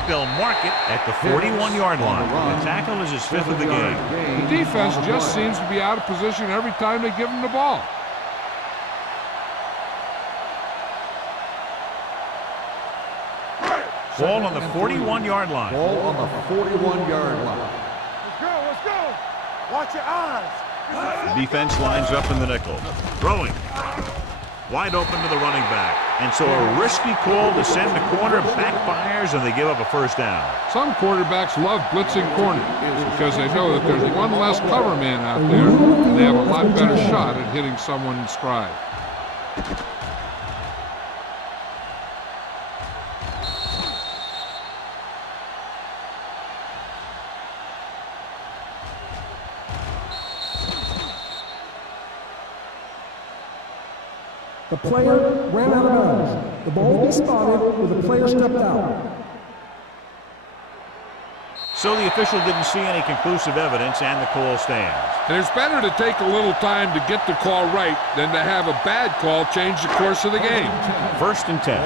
They'll mark it at the 41-yard line. The tackle is his 5th of the game. The defense just seems to be out of position every time they give him the ball. Ball on the 41-yard line. Ball on the 41-yard line. Let's go, let's go. Watch your eyes. The defense lines up in the nickel. Throwing. Wide open to the running back. And so a risky call to send the corner backfires, and they give up a first down. Some quarterbacks love blitzing corners because they know that there's one less cover man out there, and they have a lot better shot at hitting someone in stride. The player ran out of bounds. The ball will be spotted where the player stepped out. So the official didn't see any conclusive evidence, and the call stands. And it's better to take a little time to get the call right than to have a bad call change the course of the game. 1st and 10.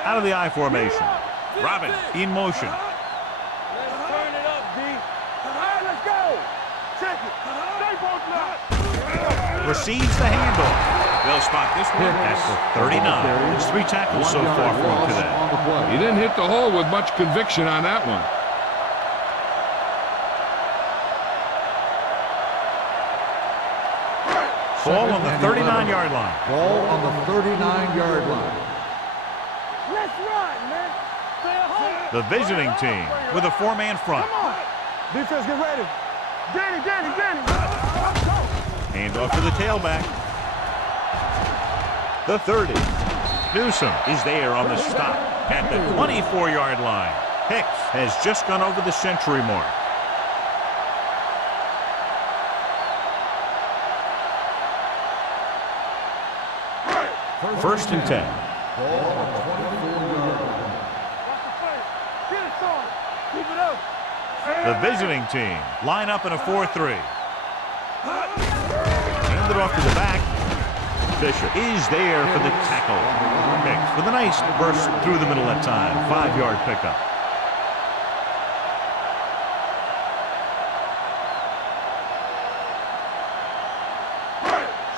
Out of the I formation. Robin in motion. Let's turn it up, D. All right, let's go. Check it. Stay both left. Receives the handoff. They'll spot this one at the 39. It's 3 tackles so far for him today. He didn't hit the hole with much conviction on that one. Ball on the 39-yard line. Ball on the 39-yard line. Let's run, man. Stay at home. The visiting team with a 4-man front. Come on. Defense, get ready. Danny. Handoff to the tailback. The 30. Newsom is there on the stop at the 24-yard line. Hicks has just gone over the century mark. First and 10. Ball on the 24-yard line. Watch the play. Get it, son. Keep it up. The visiting team line up in a 4-3. Hand it off to the back. Bishop is there for the tackle. Hicks with a nice burst through the middle that time. 5-yard pickup.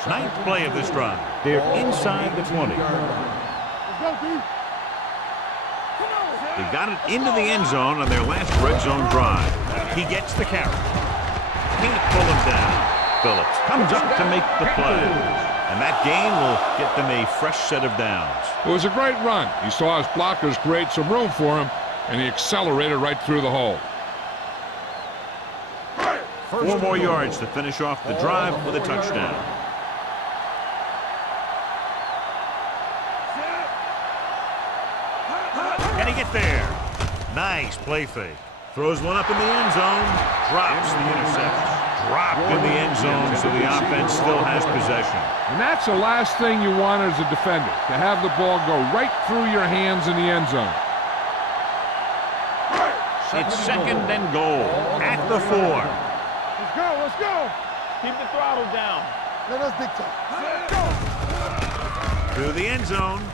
Ninth play of this drive. They're inside the 20. Let's go, D. They got it into the end zone on their last red zone drive. He gets the carry. Can't pull him down. Phillips comes up to make the play. And that gain will get them a fresh set of downs. It was a great run. He saw his blockers create some room for him, and he accelerated right through the hole. 4 more yards to finish off the drive with a touchdown. Can he get there? Nice play fake. Throws one up in the end zone. Drops the interception. Dropped in the end zone, so the offense still has possession. And that's the last thing you want as a defender, to have the ball go right through your hands in the end zone. It's 2nd and goal at the 4. Let's go. Keep the throttle down. Let us dictate. Let's go. Through the end zone.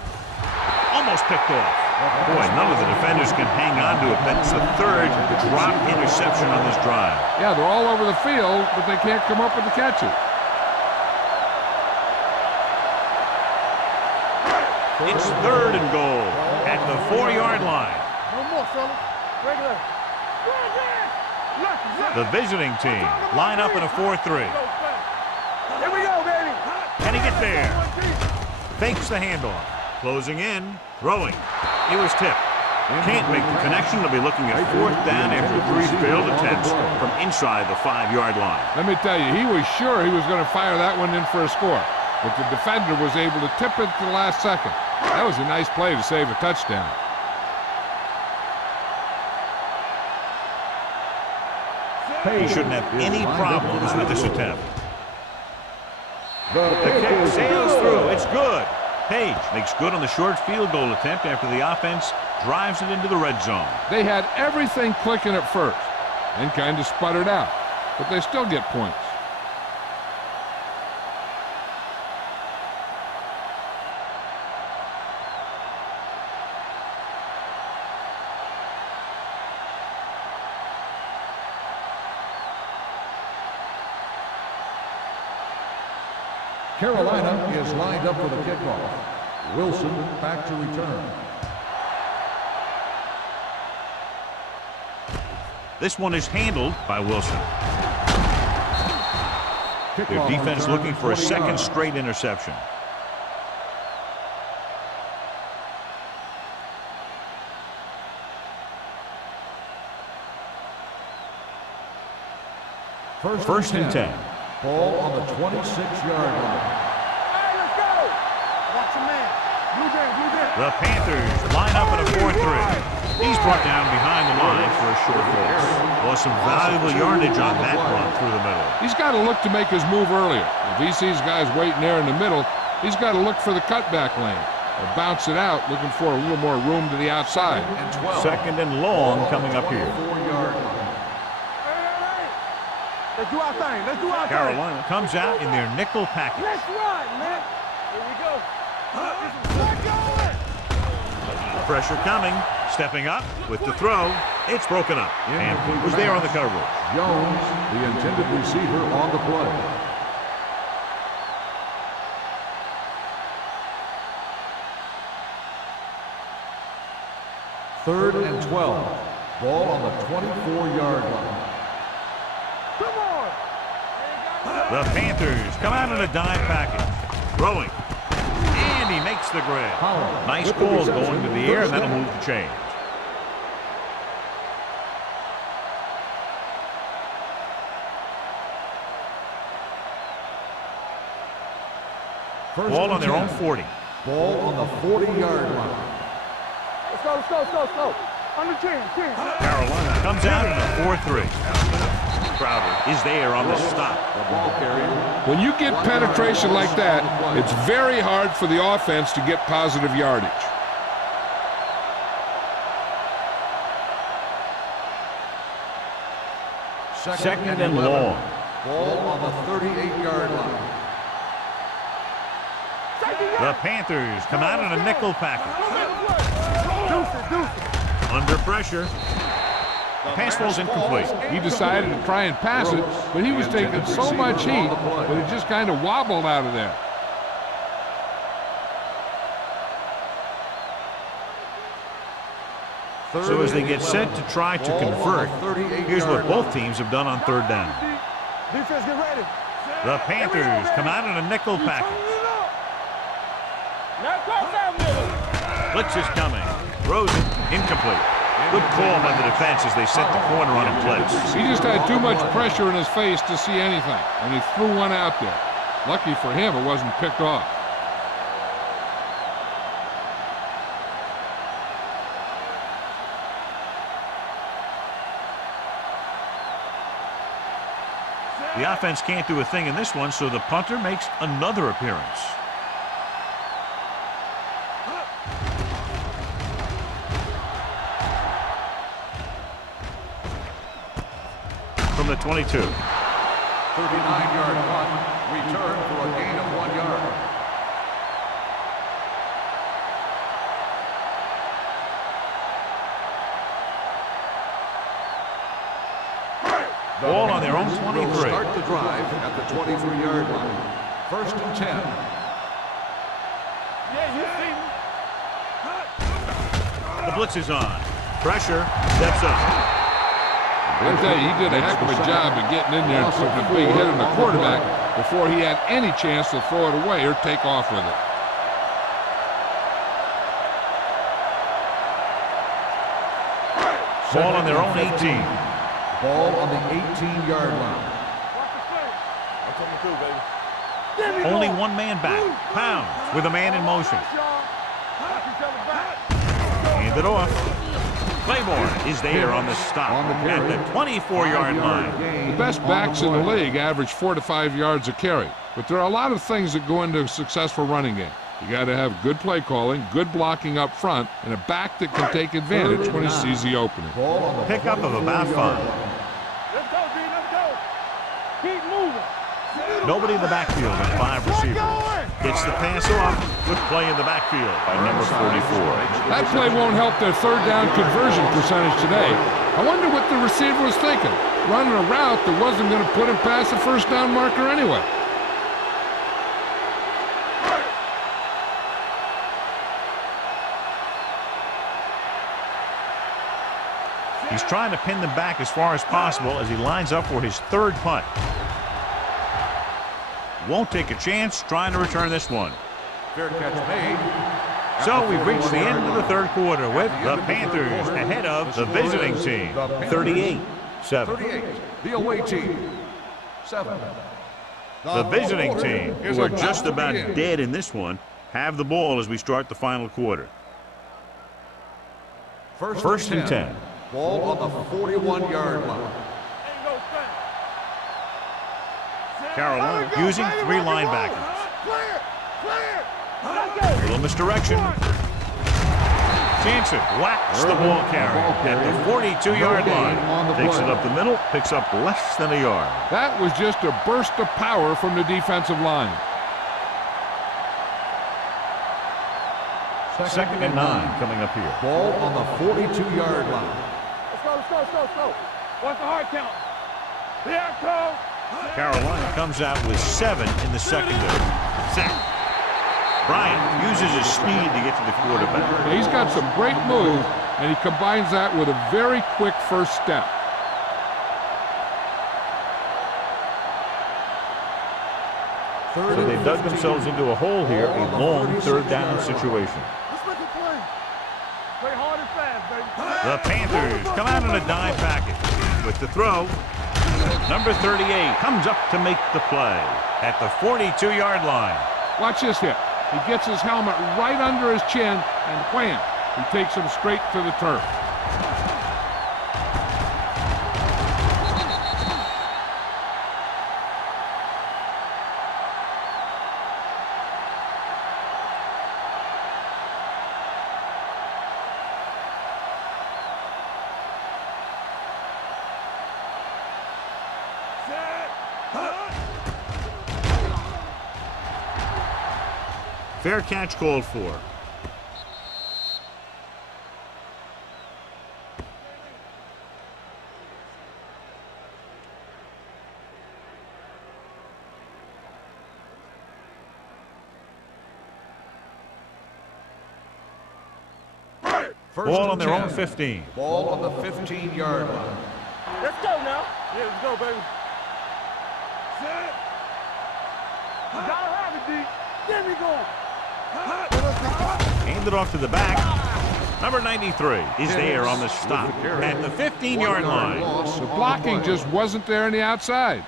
Almost picked off. Boy, none of the defenders can hang on to it. That's the 3rd drop interception on this drive. Yeah, they're all over the field, but they can't come up with the catch it. It's 3rd and goal at the 4-yard line. No more, fella. Regular. The visiting team line up in a 4-3. Here we go, baby. Can he get there? Fakes the handoff. Closing in, throwing. He was tipped. Can't make the connection. They'll be looking at 4th down after 3 failed attempts from inside the 5-yard line. Let me tell you, he was sure he was going to fire that one in for a score, but the defender was able to tip it at the last second. That was a nice play to save a touchdown. He shouldn't have any problems with this attempt. The kick sails through. It's good. Page makes good on the short field goal attempt after the offense drives it into the red zone. They had everything clicking at first, then kind of sputtered out, but they still get points. Carolina is lined up for the kickoff. Wilson back to return. This one is handled by Wilson. Their defense looking for a 2nd straight interception. First and 10. Ball on the 26-yard line. Hey, let's go. Watch your man. Blue game. The Panthers line up in a 4-3. He's brought down behind the line for a short loss. Lost some valuable yardage on that run through the middle. He's got to look to make his move earlier. If he sees guys waiting there in the middle, he's got to look for the cutback lane. They'll bounce it out, looking for a little more room to the outside. And 12. Second and long coming up here. 4-yard line. Let's do our thing. Let's do our thing. Carolina comes out in their nickel package. Let's run, man. Here we go. Let's go. Pressure coming. Stepping up with the throw. It's broken up. And he was there on the coverage. Jones, the intended receiver on the play. Third and 12. Ball on the 24-yard line. Come on. The Panthers come out in a dime package. Throwing. And he makes the grab. Nice ball going to the air, and that'll move the chains. Ball on their own 40. Ball on the 40-yard line. Let's go, let's go, let's go, let's go. Under 10. Carolina comes out in a 4-3. Crowder is there on the stop. The ball carrier. When you get penetration like that, it's very hard for the offense to get positive yardage. Second and long. Ball on the 38-yard line. The Panthers come out in a nickel package. Under pressure. The pass ball's incomplete. He decided to try and pass it, but he was taking so much heat that it just kind of wobbled out of there. So as they get set to try to convert, here's what both teams have done on third down. Defense, get ready. The Panthers come out in a nickel package. Now cross that middle. Blitz is coming. Throws it. Incomplete. Good call by the defense as they set the corner on in place. He just had too much pressure in his face to see anything, and he threw one out there. Lucky for him, it wasn't picked off. The offense can't do a thing in this one, so the punter makes another appearance. From the 22. 39-yard punt. Return for a gain of 1 yard. Ball on their own 23. Will start the drive at the 23-yard line. First and 10. Yeah, you see me. The blitz is on. Pressure. Steps up. I'll tell you, he did a heck of a job of getting in there and putting a big hit on the quarterback before he had any chance to throw it away or take off with it. Ball on their own 18. Ball on the 18-yard line. Watch the play. I'm taking two, baby. There we Only go. one man back. Pound with a man in motion. Watch each other back. Hand it off. Claiborne is there on the stop at the 24-yard line. The best backs in the league average 4 to 5 yards a carry, but there are a lot of things that go into a successful running game. You got to have good play calling, good blocking up front, and a back that can take advantage when he sees the opening. Pickup of about 5. Let's go, D. Let's go. Keep moving. Nobody in the backfield and 5 receivers. Gets the pass off. Good play in the backfield by number 44. That play won't help their third down conversion percentage today. I wonder what the receiver was thinking, running a route that wasn't going to put him past the first down marker anyway. He's trying to pin them back as far as possible as he lines up for his third punt. Won't take a chance trying to return this one. Fair catch made. So we've reached the end of the third quarter with the Panthers ahead of the visiting team, 38-7. 38. The away team, 7. The visiting team, who are just about dead in this one, have the ball as we start the final quarter. First and 10. Ball on the 41-yard line. Carolina using 3 linebackers. Clear. Clear. A little misdirection. Jansen whacks the ball carrier at the 42-yard line. Takes it up the middle, picks up less than a yard. That was just a burst of power from the defensive line. 2nd and 9 coming up here. Ball on the 42-yard line. Let's go, let's go, let's go, let's go. What's the hard count? Here, Cole. Carolina comes out with 7 in the secondary. Sack. Bryant uses his speed to get to the quarterback. He's got some great moves, and he combines that with a very quick first step. So they dug themselves into a hole here, a long 3rd down situation. Let's make a play. Play hard and fast, baby. The Panthers come out in a dime package. With the throw, number 38 comes up to make the play at the 42-yard line. Watch this hit. He gets his helmet right under his chin, and wham, he takes him straight to the turf. Fair catch called for. Ball on their own 15. Ball on the 15-yard line. Let's go now. Yeah, let's go, baby. Set. You gotta have it, D. There we go. Handed off to the back. Number 93 is there on the stop at the 15-yard line. The blocking just wasn't there on the outside.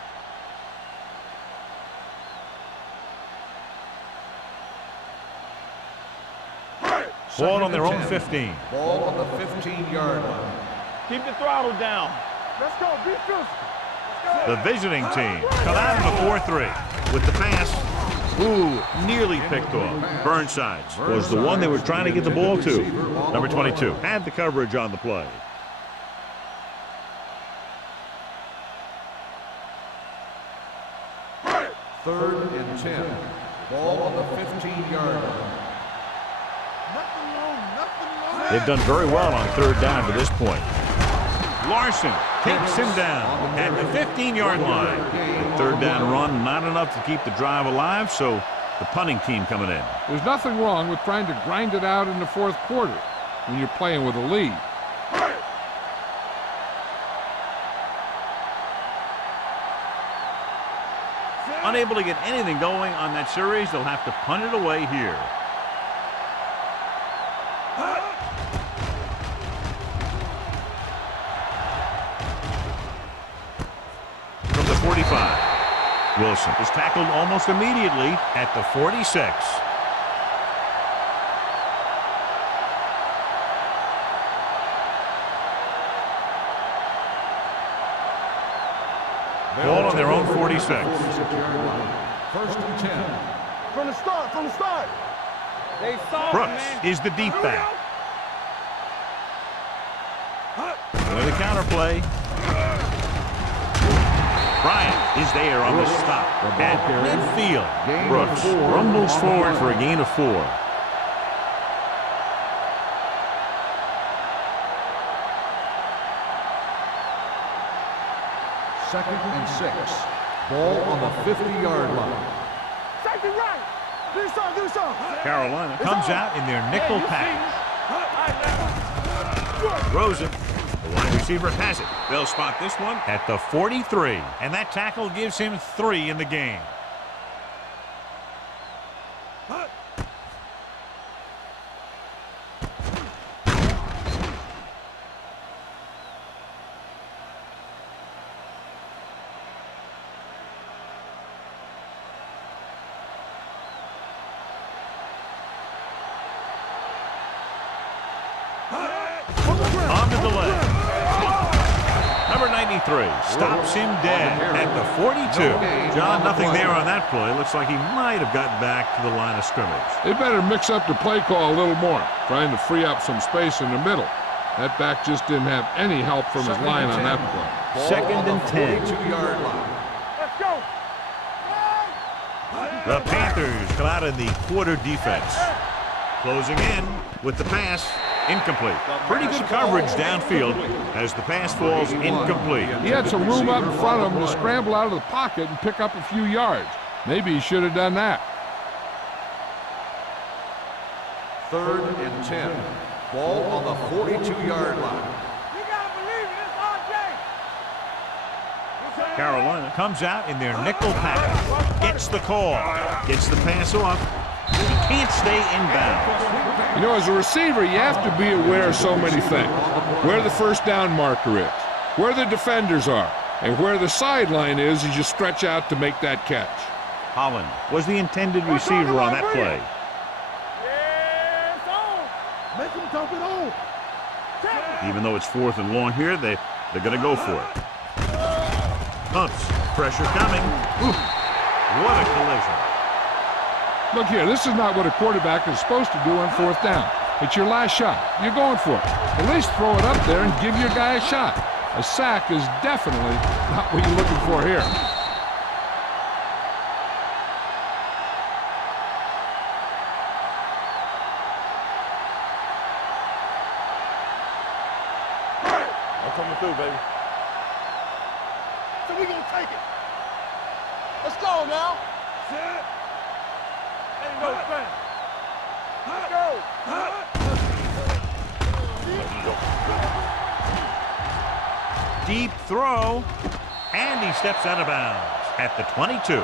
Ball on their own 15. Ball on the 15-yard line. Keep the throttle down. Let's go. Be physical. The visiting team come out in a 4-3 with the pass. Ooh, nearly picked off. Burnsides was the one they were trying to get the ball to. Number 22 had the coverage on the play. Third and 10. Ball on the 15-yard line. They've done very well on 3rd down to this point. Larson takes him down at the 15-yard line. The 3rd down run, not enough to keep the drive alive, so the punting team coming in. There's nothing wrong with trying to grind it out in the 4th quarter when you're playing with a lead. Unable to get anything going on that series, they'll have to punt it away here. From the 45, Wilson is tackled almost immediately at the 46. Ball on their own 46. First and 10. From the start, from the start. They saw it, Brooks man. is the deep back. With a counterplay. Bryant is there on the stop at midfield. Brooks rumbles forward for a gain of 4. Second and 6. Ball on the 50-yard line. Safety right. Do something. Carolina comes out in their nickel package. Throws it. The wide receiver has it. They'll spot this one at the 43. And that tackle gives him 3 in the game. On to the leg. Number 96 93 stops him dead at the 42. John, nothing there on that play. Looks like he might have gotten back to the line of scrimmage. They better mix up the play call a little more, trying to free up some space in the middle. That back just didn't have any help from his line on that play. Second and 10. 42-yard line. Let's go. The Panthers come out in the quarter defense. Closing in with the pass. Incomplete. Pretty good coverage downfield as the pass falls incomplete. He had some room up in front of him to scramble out of the pocket and pick up a few yards. Maybe he should have done that. 3rd and 10. Ball on the 42-yard line. You gotta believe it. It's RJ. Carolina comes out in their nickel package. Gets the call. Gets the pass off. He can't stay inbound. You know, as a receiver, you have to be aware of so many things. Where the first down marker is, where the defenders are, and where the sideline is as you stretch out to make that catch. Holland was the intended receiver on that play. Yeah, it's on. Make him dump it on. Even though it's 4th and long here, they're going to go for it. Pumps. Pressure coming. Ooh, what a collision. Look here, this is not what a quarterback is supposed to do on 4th down. It's your last shot. You're going for it. At least throw it up there and give your guy a shot. A sack is definitely not what you're looking for here. I'm coming through, baby. So we gonna take it. Let's go now. Set. Ain't no thing. Let's go. Deep throw, and he steps out of bounds at the 22.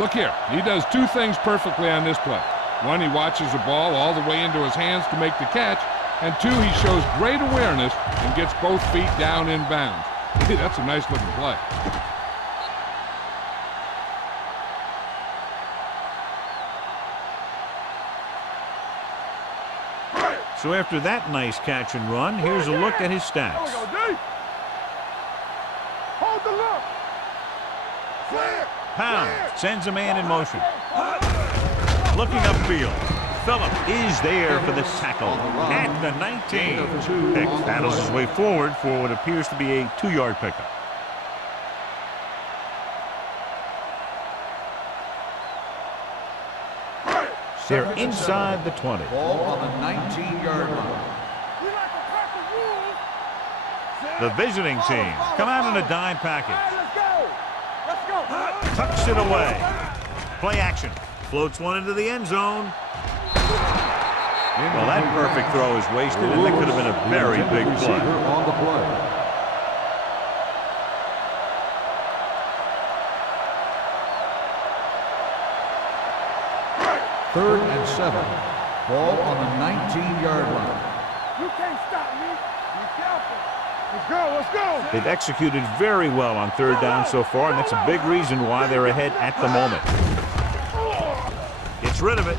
Look here, he does two things perfectly on this play. One, he watches the ball all the way into his hands to make the catch, and two, he shows great awareness and gets both feet down in bounds. That's a nice looking play. So after that nice catch and run, here's a look at his stats. There we go, D. Hold the look. Clear. Pound sends a man in motion. Looking upfield. Phillip is there for the tackle at the 19. Pick battles his way forward for what appears to be a 2-yard pickup. They're inside the 20. Ball on the 19-yard line. We like to crack the rules. The visiting team come out in a dime package. Let's go. Let's go. Tucks it away. Play action. Floats one into the end zone. Well, that perfect throw is wasted, and that could have been a very big play. On the play. 3rd and 7. Ball on the 19-yard line. You can't stop me. Be careful. Let's go. Let's go. They've executed very well on 3rd down so far, and that's a big reason why they're ahead at the moment. Gets rid of it.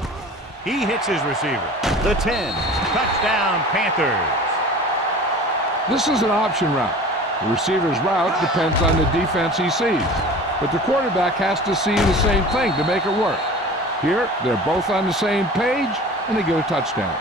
He hits his receiver. The 10. Touchdown, Panthers. This is an option route. The receiver's route depends on the defense he sees. But the quarterback has to see the same thing to make it work. Here, they're both on the same page, and they get a touchdown.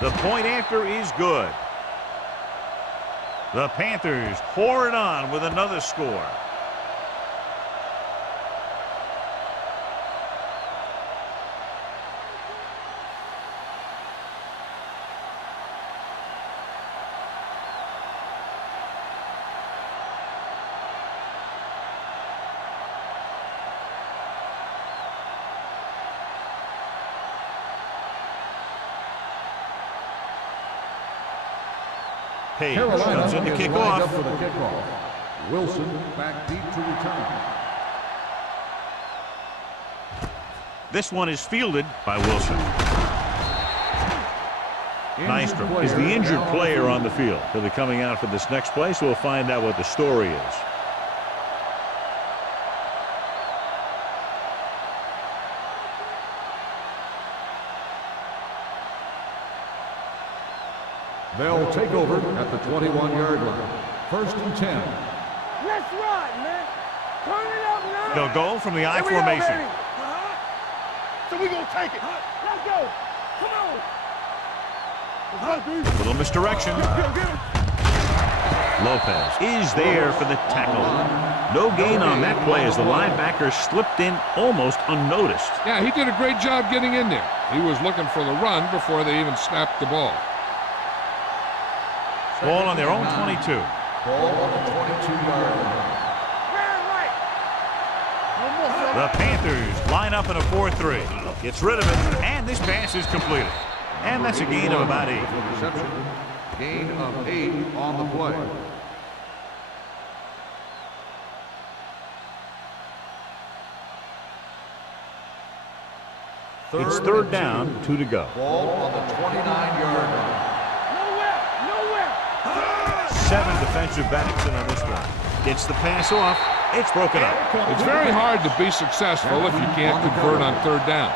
The point after is good. The Panthers pour it on with another score. Page Carolina comes in to is kick lined off. up for the kickoff. Wilson back deep to return. This one is fielded by Wilson. Nystrom is the injured player on the field. He'll be coming out for this next play, so we'll find out what the story is. They'll take over at the 21-yard line. 1st and 10. Let's ride, man. Turn it up now. They'll go from the I Here we go, formation. baby. So we gonna take it. Let's go. Come on. Let's go, dude. Little misdirection. Get him. Lopez is there for the tackle. No gain on that play as the linebacker slipped in almost unnoticed. Yeah, he did a great job getting in there. He was looking for the run before they even snapped the ball. Ball on their own 22. Ball on the 22-yard line. The Panthers line up in a 4-3. Gets rid of it, and this pass is completed. And that's a gain of about 8. Reception. Gain of 8 on the play. It's third down, 2 to go. Ball on the 29-yard line. 7 defensive backs in on this one. Gets the pass off. It's broken up. It's very hard to be successful if you can't convert on third down.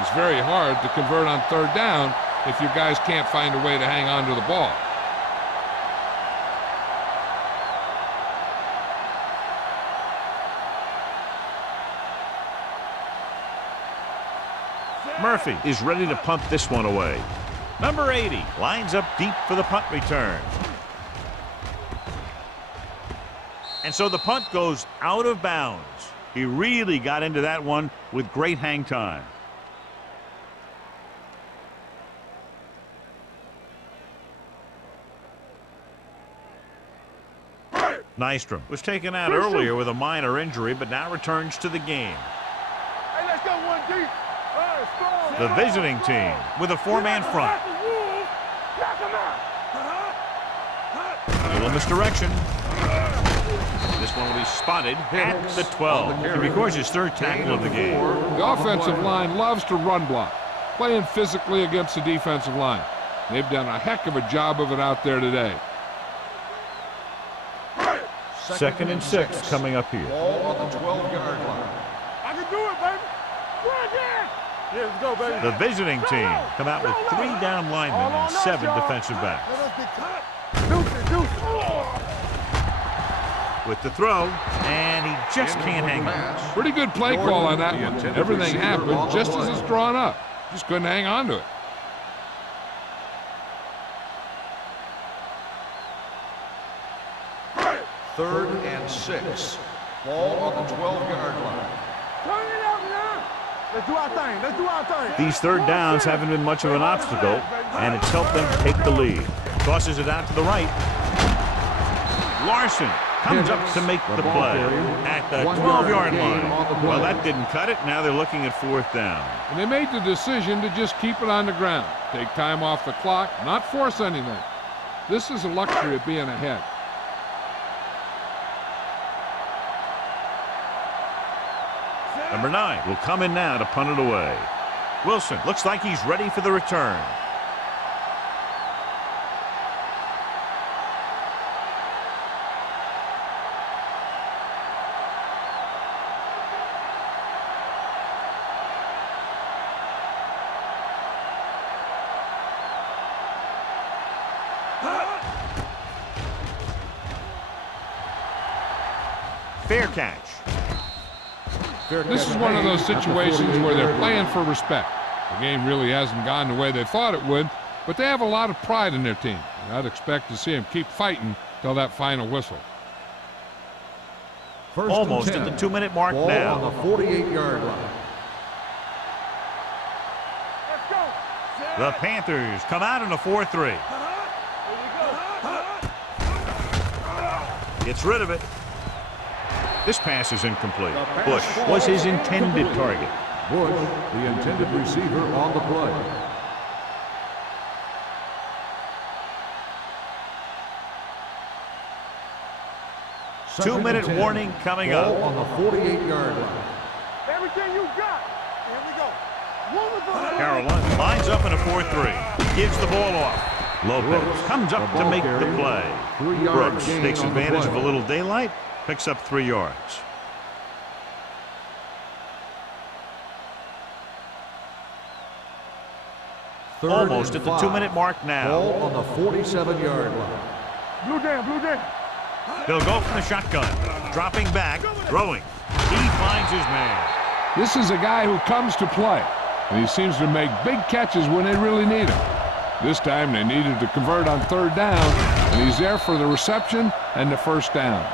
It's very hard to convert on third down if you guys can't find a way to hang on to the ball. Murphy is ready to punt this one away. Number 80 lines up deep for the punt return. And so the punt goes out of bounds. He really got into that one with great hang time. Nystrom was taken out earlier with a minor injury, but now returns to the game. Hey, let's go one deep. The visiting team with a 4-man front. A little misdirection. This one will be spotted at the 12. He records his 3rd tackle of the game. The offensive line loves to run block, playing physically against the defensive line. They've done a heck of a job of it out there today. 2nd and 6 coming up here. Ball on the 12-yard line. I can do it, baby. Run again. Yeah, let's go, baby. The visiting team come out with 3 down linemen and 7 defensive backs. Let us get cut. Deuce. With the throw, and he just can't hang on. Pretty good play call on that one. Everything happened just as it's drawn up. Just couldn't hang on to it. Third and 6. Ball on the 12-yard line. Turn it up now. Let's do our thing. These third downs haven't been much of an obstacle, and it's helped them take the lead. Tosses it out to the right. Larson comes up to make the play at the 12-yard line. Well, that didn't cut it. Now they're looking at 4th down. And they made the decision to just keep it on the ground. Take time off the clock, not force anything. This is a luxury of being ahead. Number 9 will come in now to punt it away. Wilson looks like he's ready for the return. Fair catch. This is one of those situations where they're playing for respect. The game really hasn't gone the way they thought it would, but they have a lot of pride in their team. And I'd expect to see them keep fighting till that final whistle. Almost at the 2-minute mark Ball now. on the 48-yard line. Let's go. The Panthers come out in a 4-3. Gets rid of it. This pass is incomplete. Bush was his intended target. Bush, the intended receiver on the play. 2-minute warning coming up. Ball on the 48-yard line. Everything you got. Here we go. Wonderful. Carolina lines up in a 4-3. Gives the ball off. Lopez comes up to make the play. 3-yard Brooks gain takes on the advantage of play. a little daylight. Picks up 3 yards. Almost at the 2-minute mark now. Ball on the 47-yard line. Blue down, blue down. They'll go from the shotgun. Dropping back, throwing. He finds his man. This is a guy who comes to play, and he seems to make big catches when they really need him. This time they needed to convert on 3rd down, and he's there for the reception and the 1st down.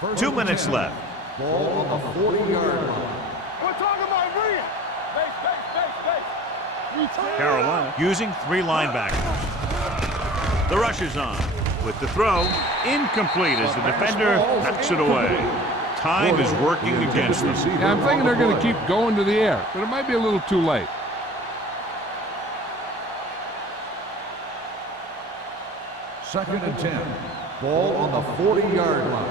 First 2 and minutes 10. left. Ball on the 40-yard line. We're talking about brilliant. Base. Carolina using 3 linebackers. The rush is on. With the throw, incomplete as the defender knocks it away. Time is working against them. Yeah, I'm thinking they're going to keep going to the air, but it might be a little too late. Second and 10. Ball on the 40-yard line.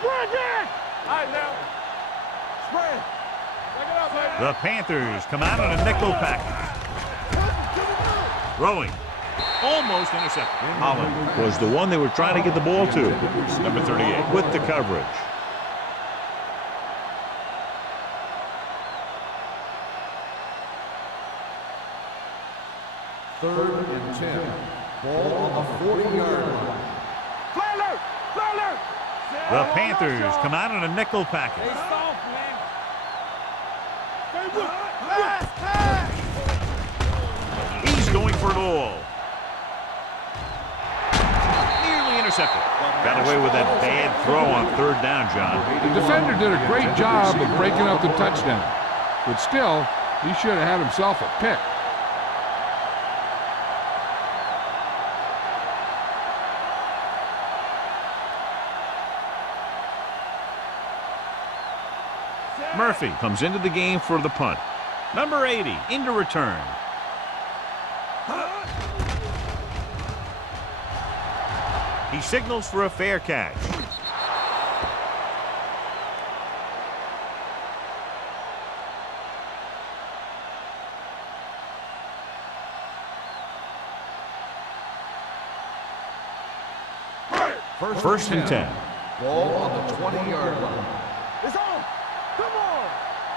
Run it! All right, now. Spread. Take it up, baby. The Panthers come out on a nickel package. Throwing. Almost intercepted. Holland was the one they were trying to get the ball to. Number 38 with the coverage. Third and 10. Ball on the 40-yard line. Fly alert! Fly alert! The Panthers come out on a nickel package. Stay soft, man. Stay with pass. He's going for it all. Nearly intercepted. Got away with that bad throw on 3rd down, John. The defender did a great job of breaking up the touchdown, but still, he should have had himself a pick. Murphy comes into the game for the punt. Number 80 into return. He signals for a fair catch. First and 10. Ball on the 20-yard line. It's on. Come on.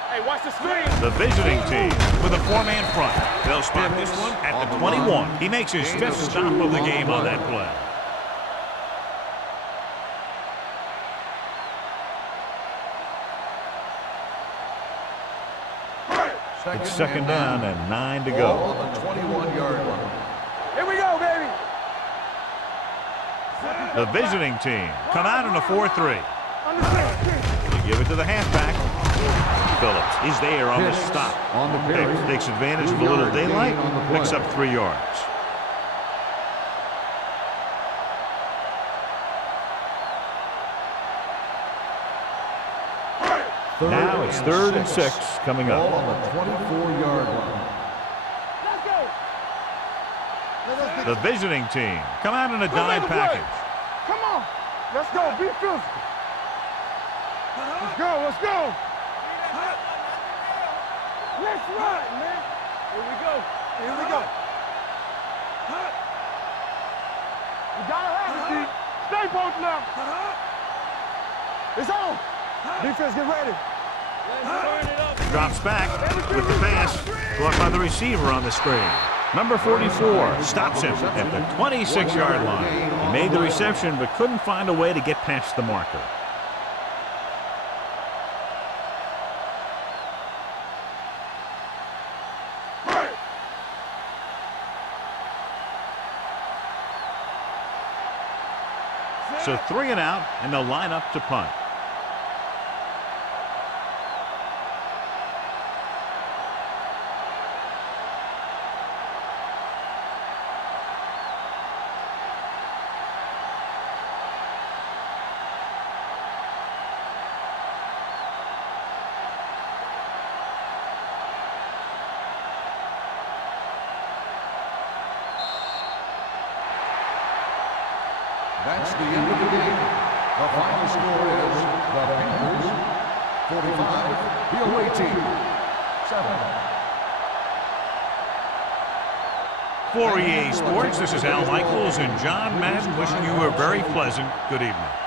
Hey, watch the screen. The visiting team with a 4-man front. They'll spot this one at the 21. He makes his 5th stop of the game on that play. It's 2nd down and 9 to Ball go. on the 21-yard line. Here we go, baby. The visiting team come out in a 4-3. Understand. They give it to the halfback. Phillips is there on the Hits stop. on the carry. Takes advantage of a little 3-yard gain daylight. on the play. Picks up 3 yards. Now it's 3rd and 6 coming Ball up. on the 24-yard line. Let's go. The visiting team come out in a dime package. Come on. Let's go. Be physical. Let's go. Let's go. Let's run, man. Here we go. Here we go. You gotta have it, D. Stay posted up. It's on. Defense, get ready. Drops back with the pass. Caught by the receiver on the screen. Number 44 stops him at the 26-yard line. He made the reception but couldn't find a way to get past the marker. So 3 and out, and they'll line up to punt. That's the end of the game. The final score is the Panthers 45, the away team 7. For EA Sports, this is Al Michaels and John Madden wishing you a very pleasant good evening.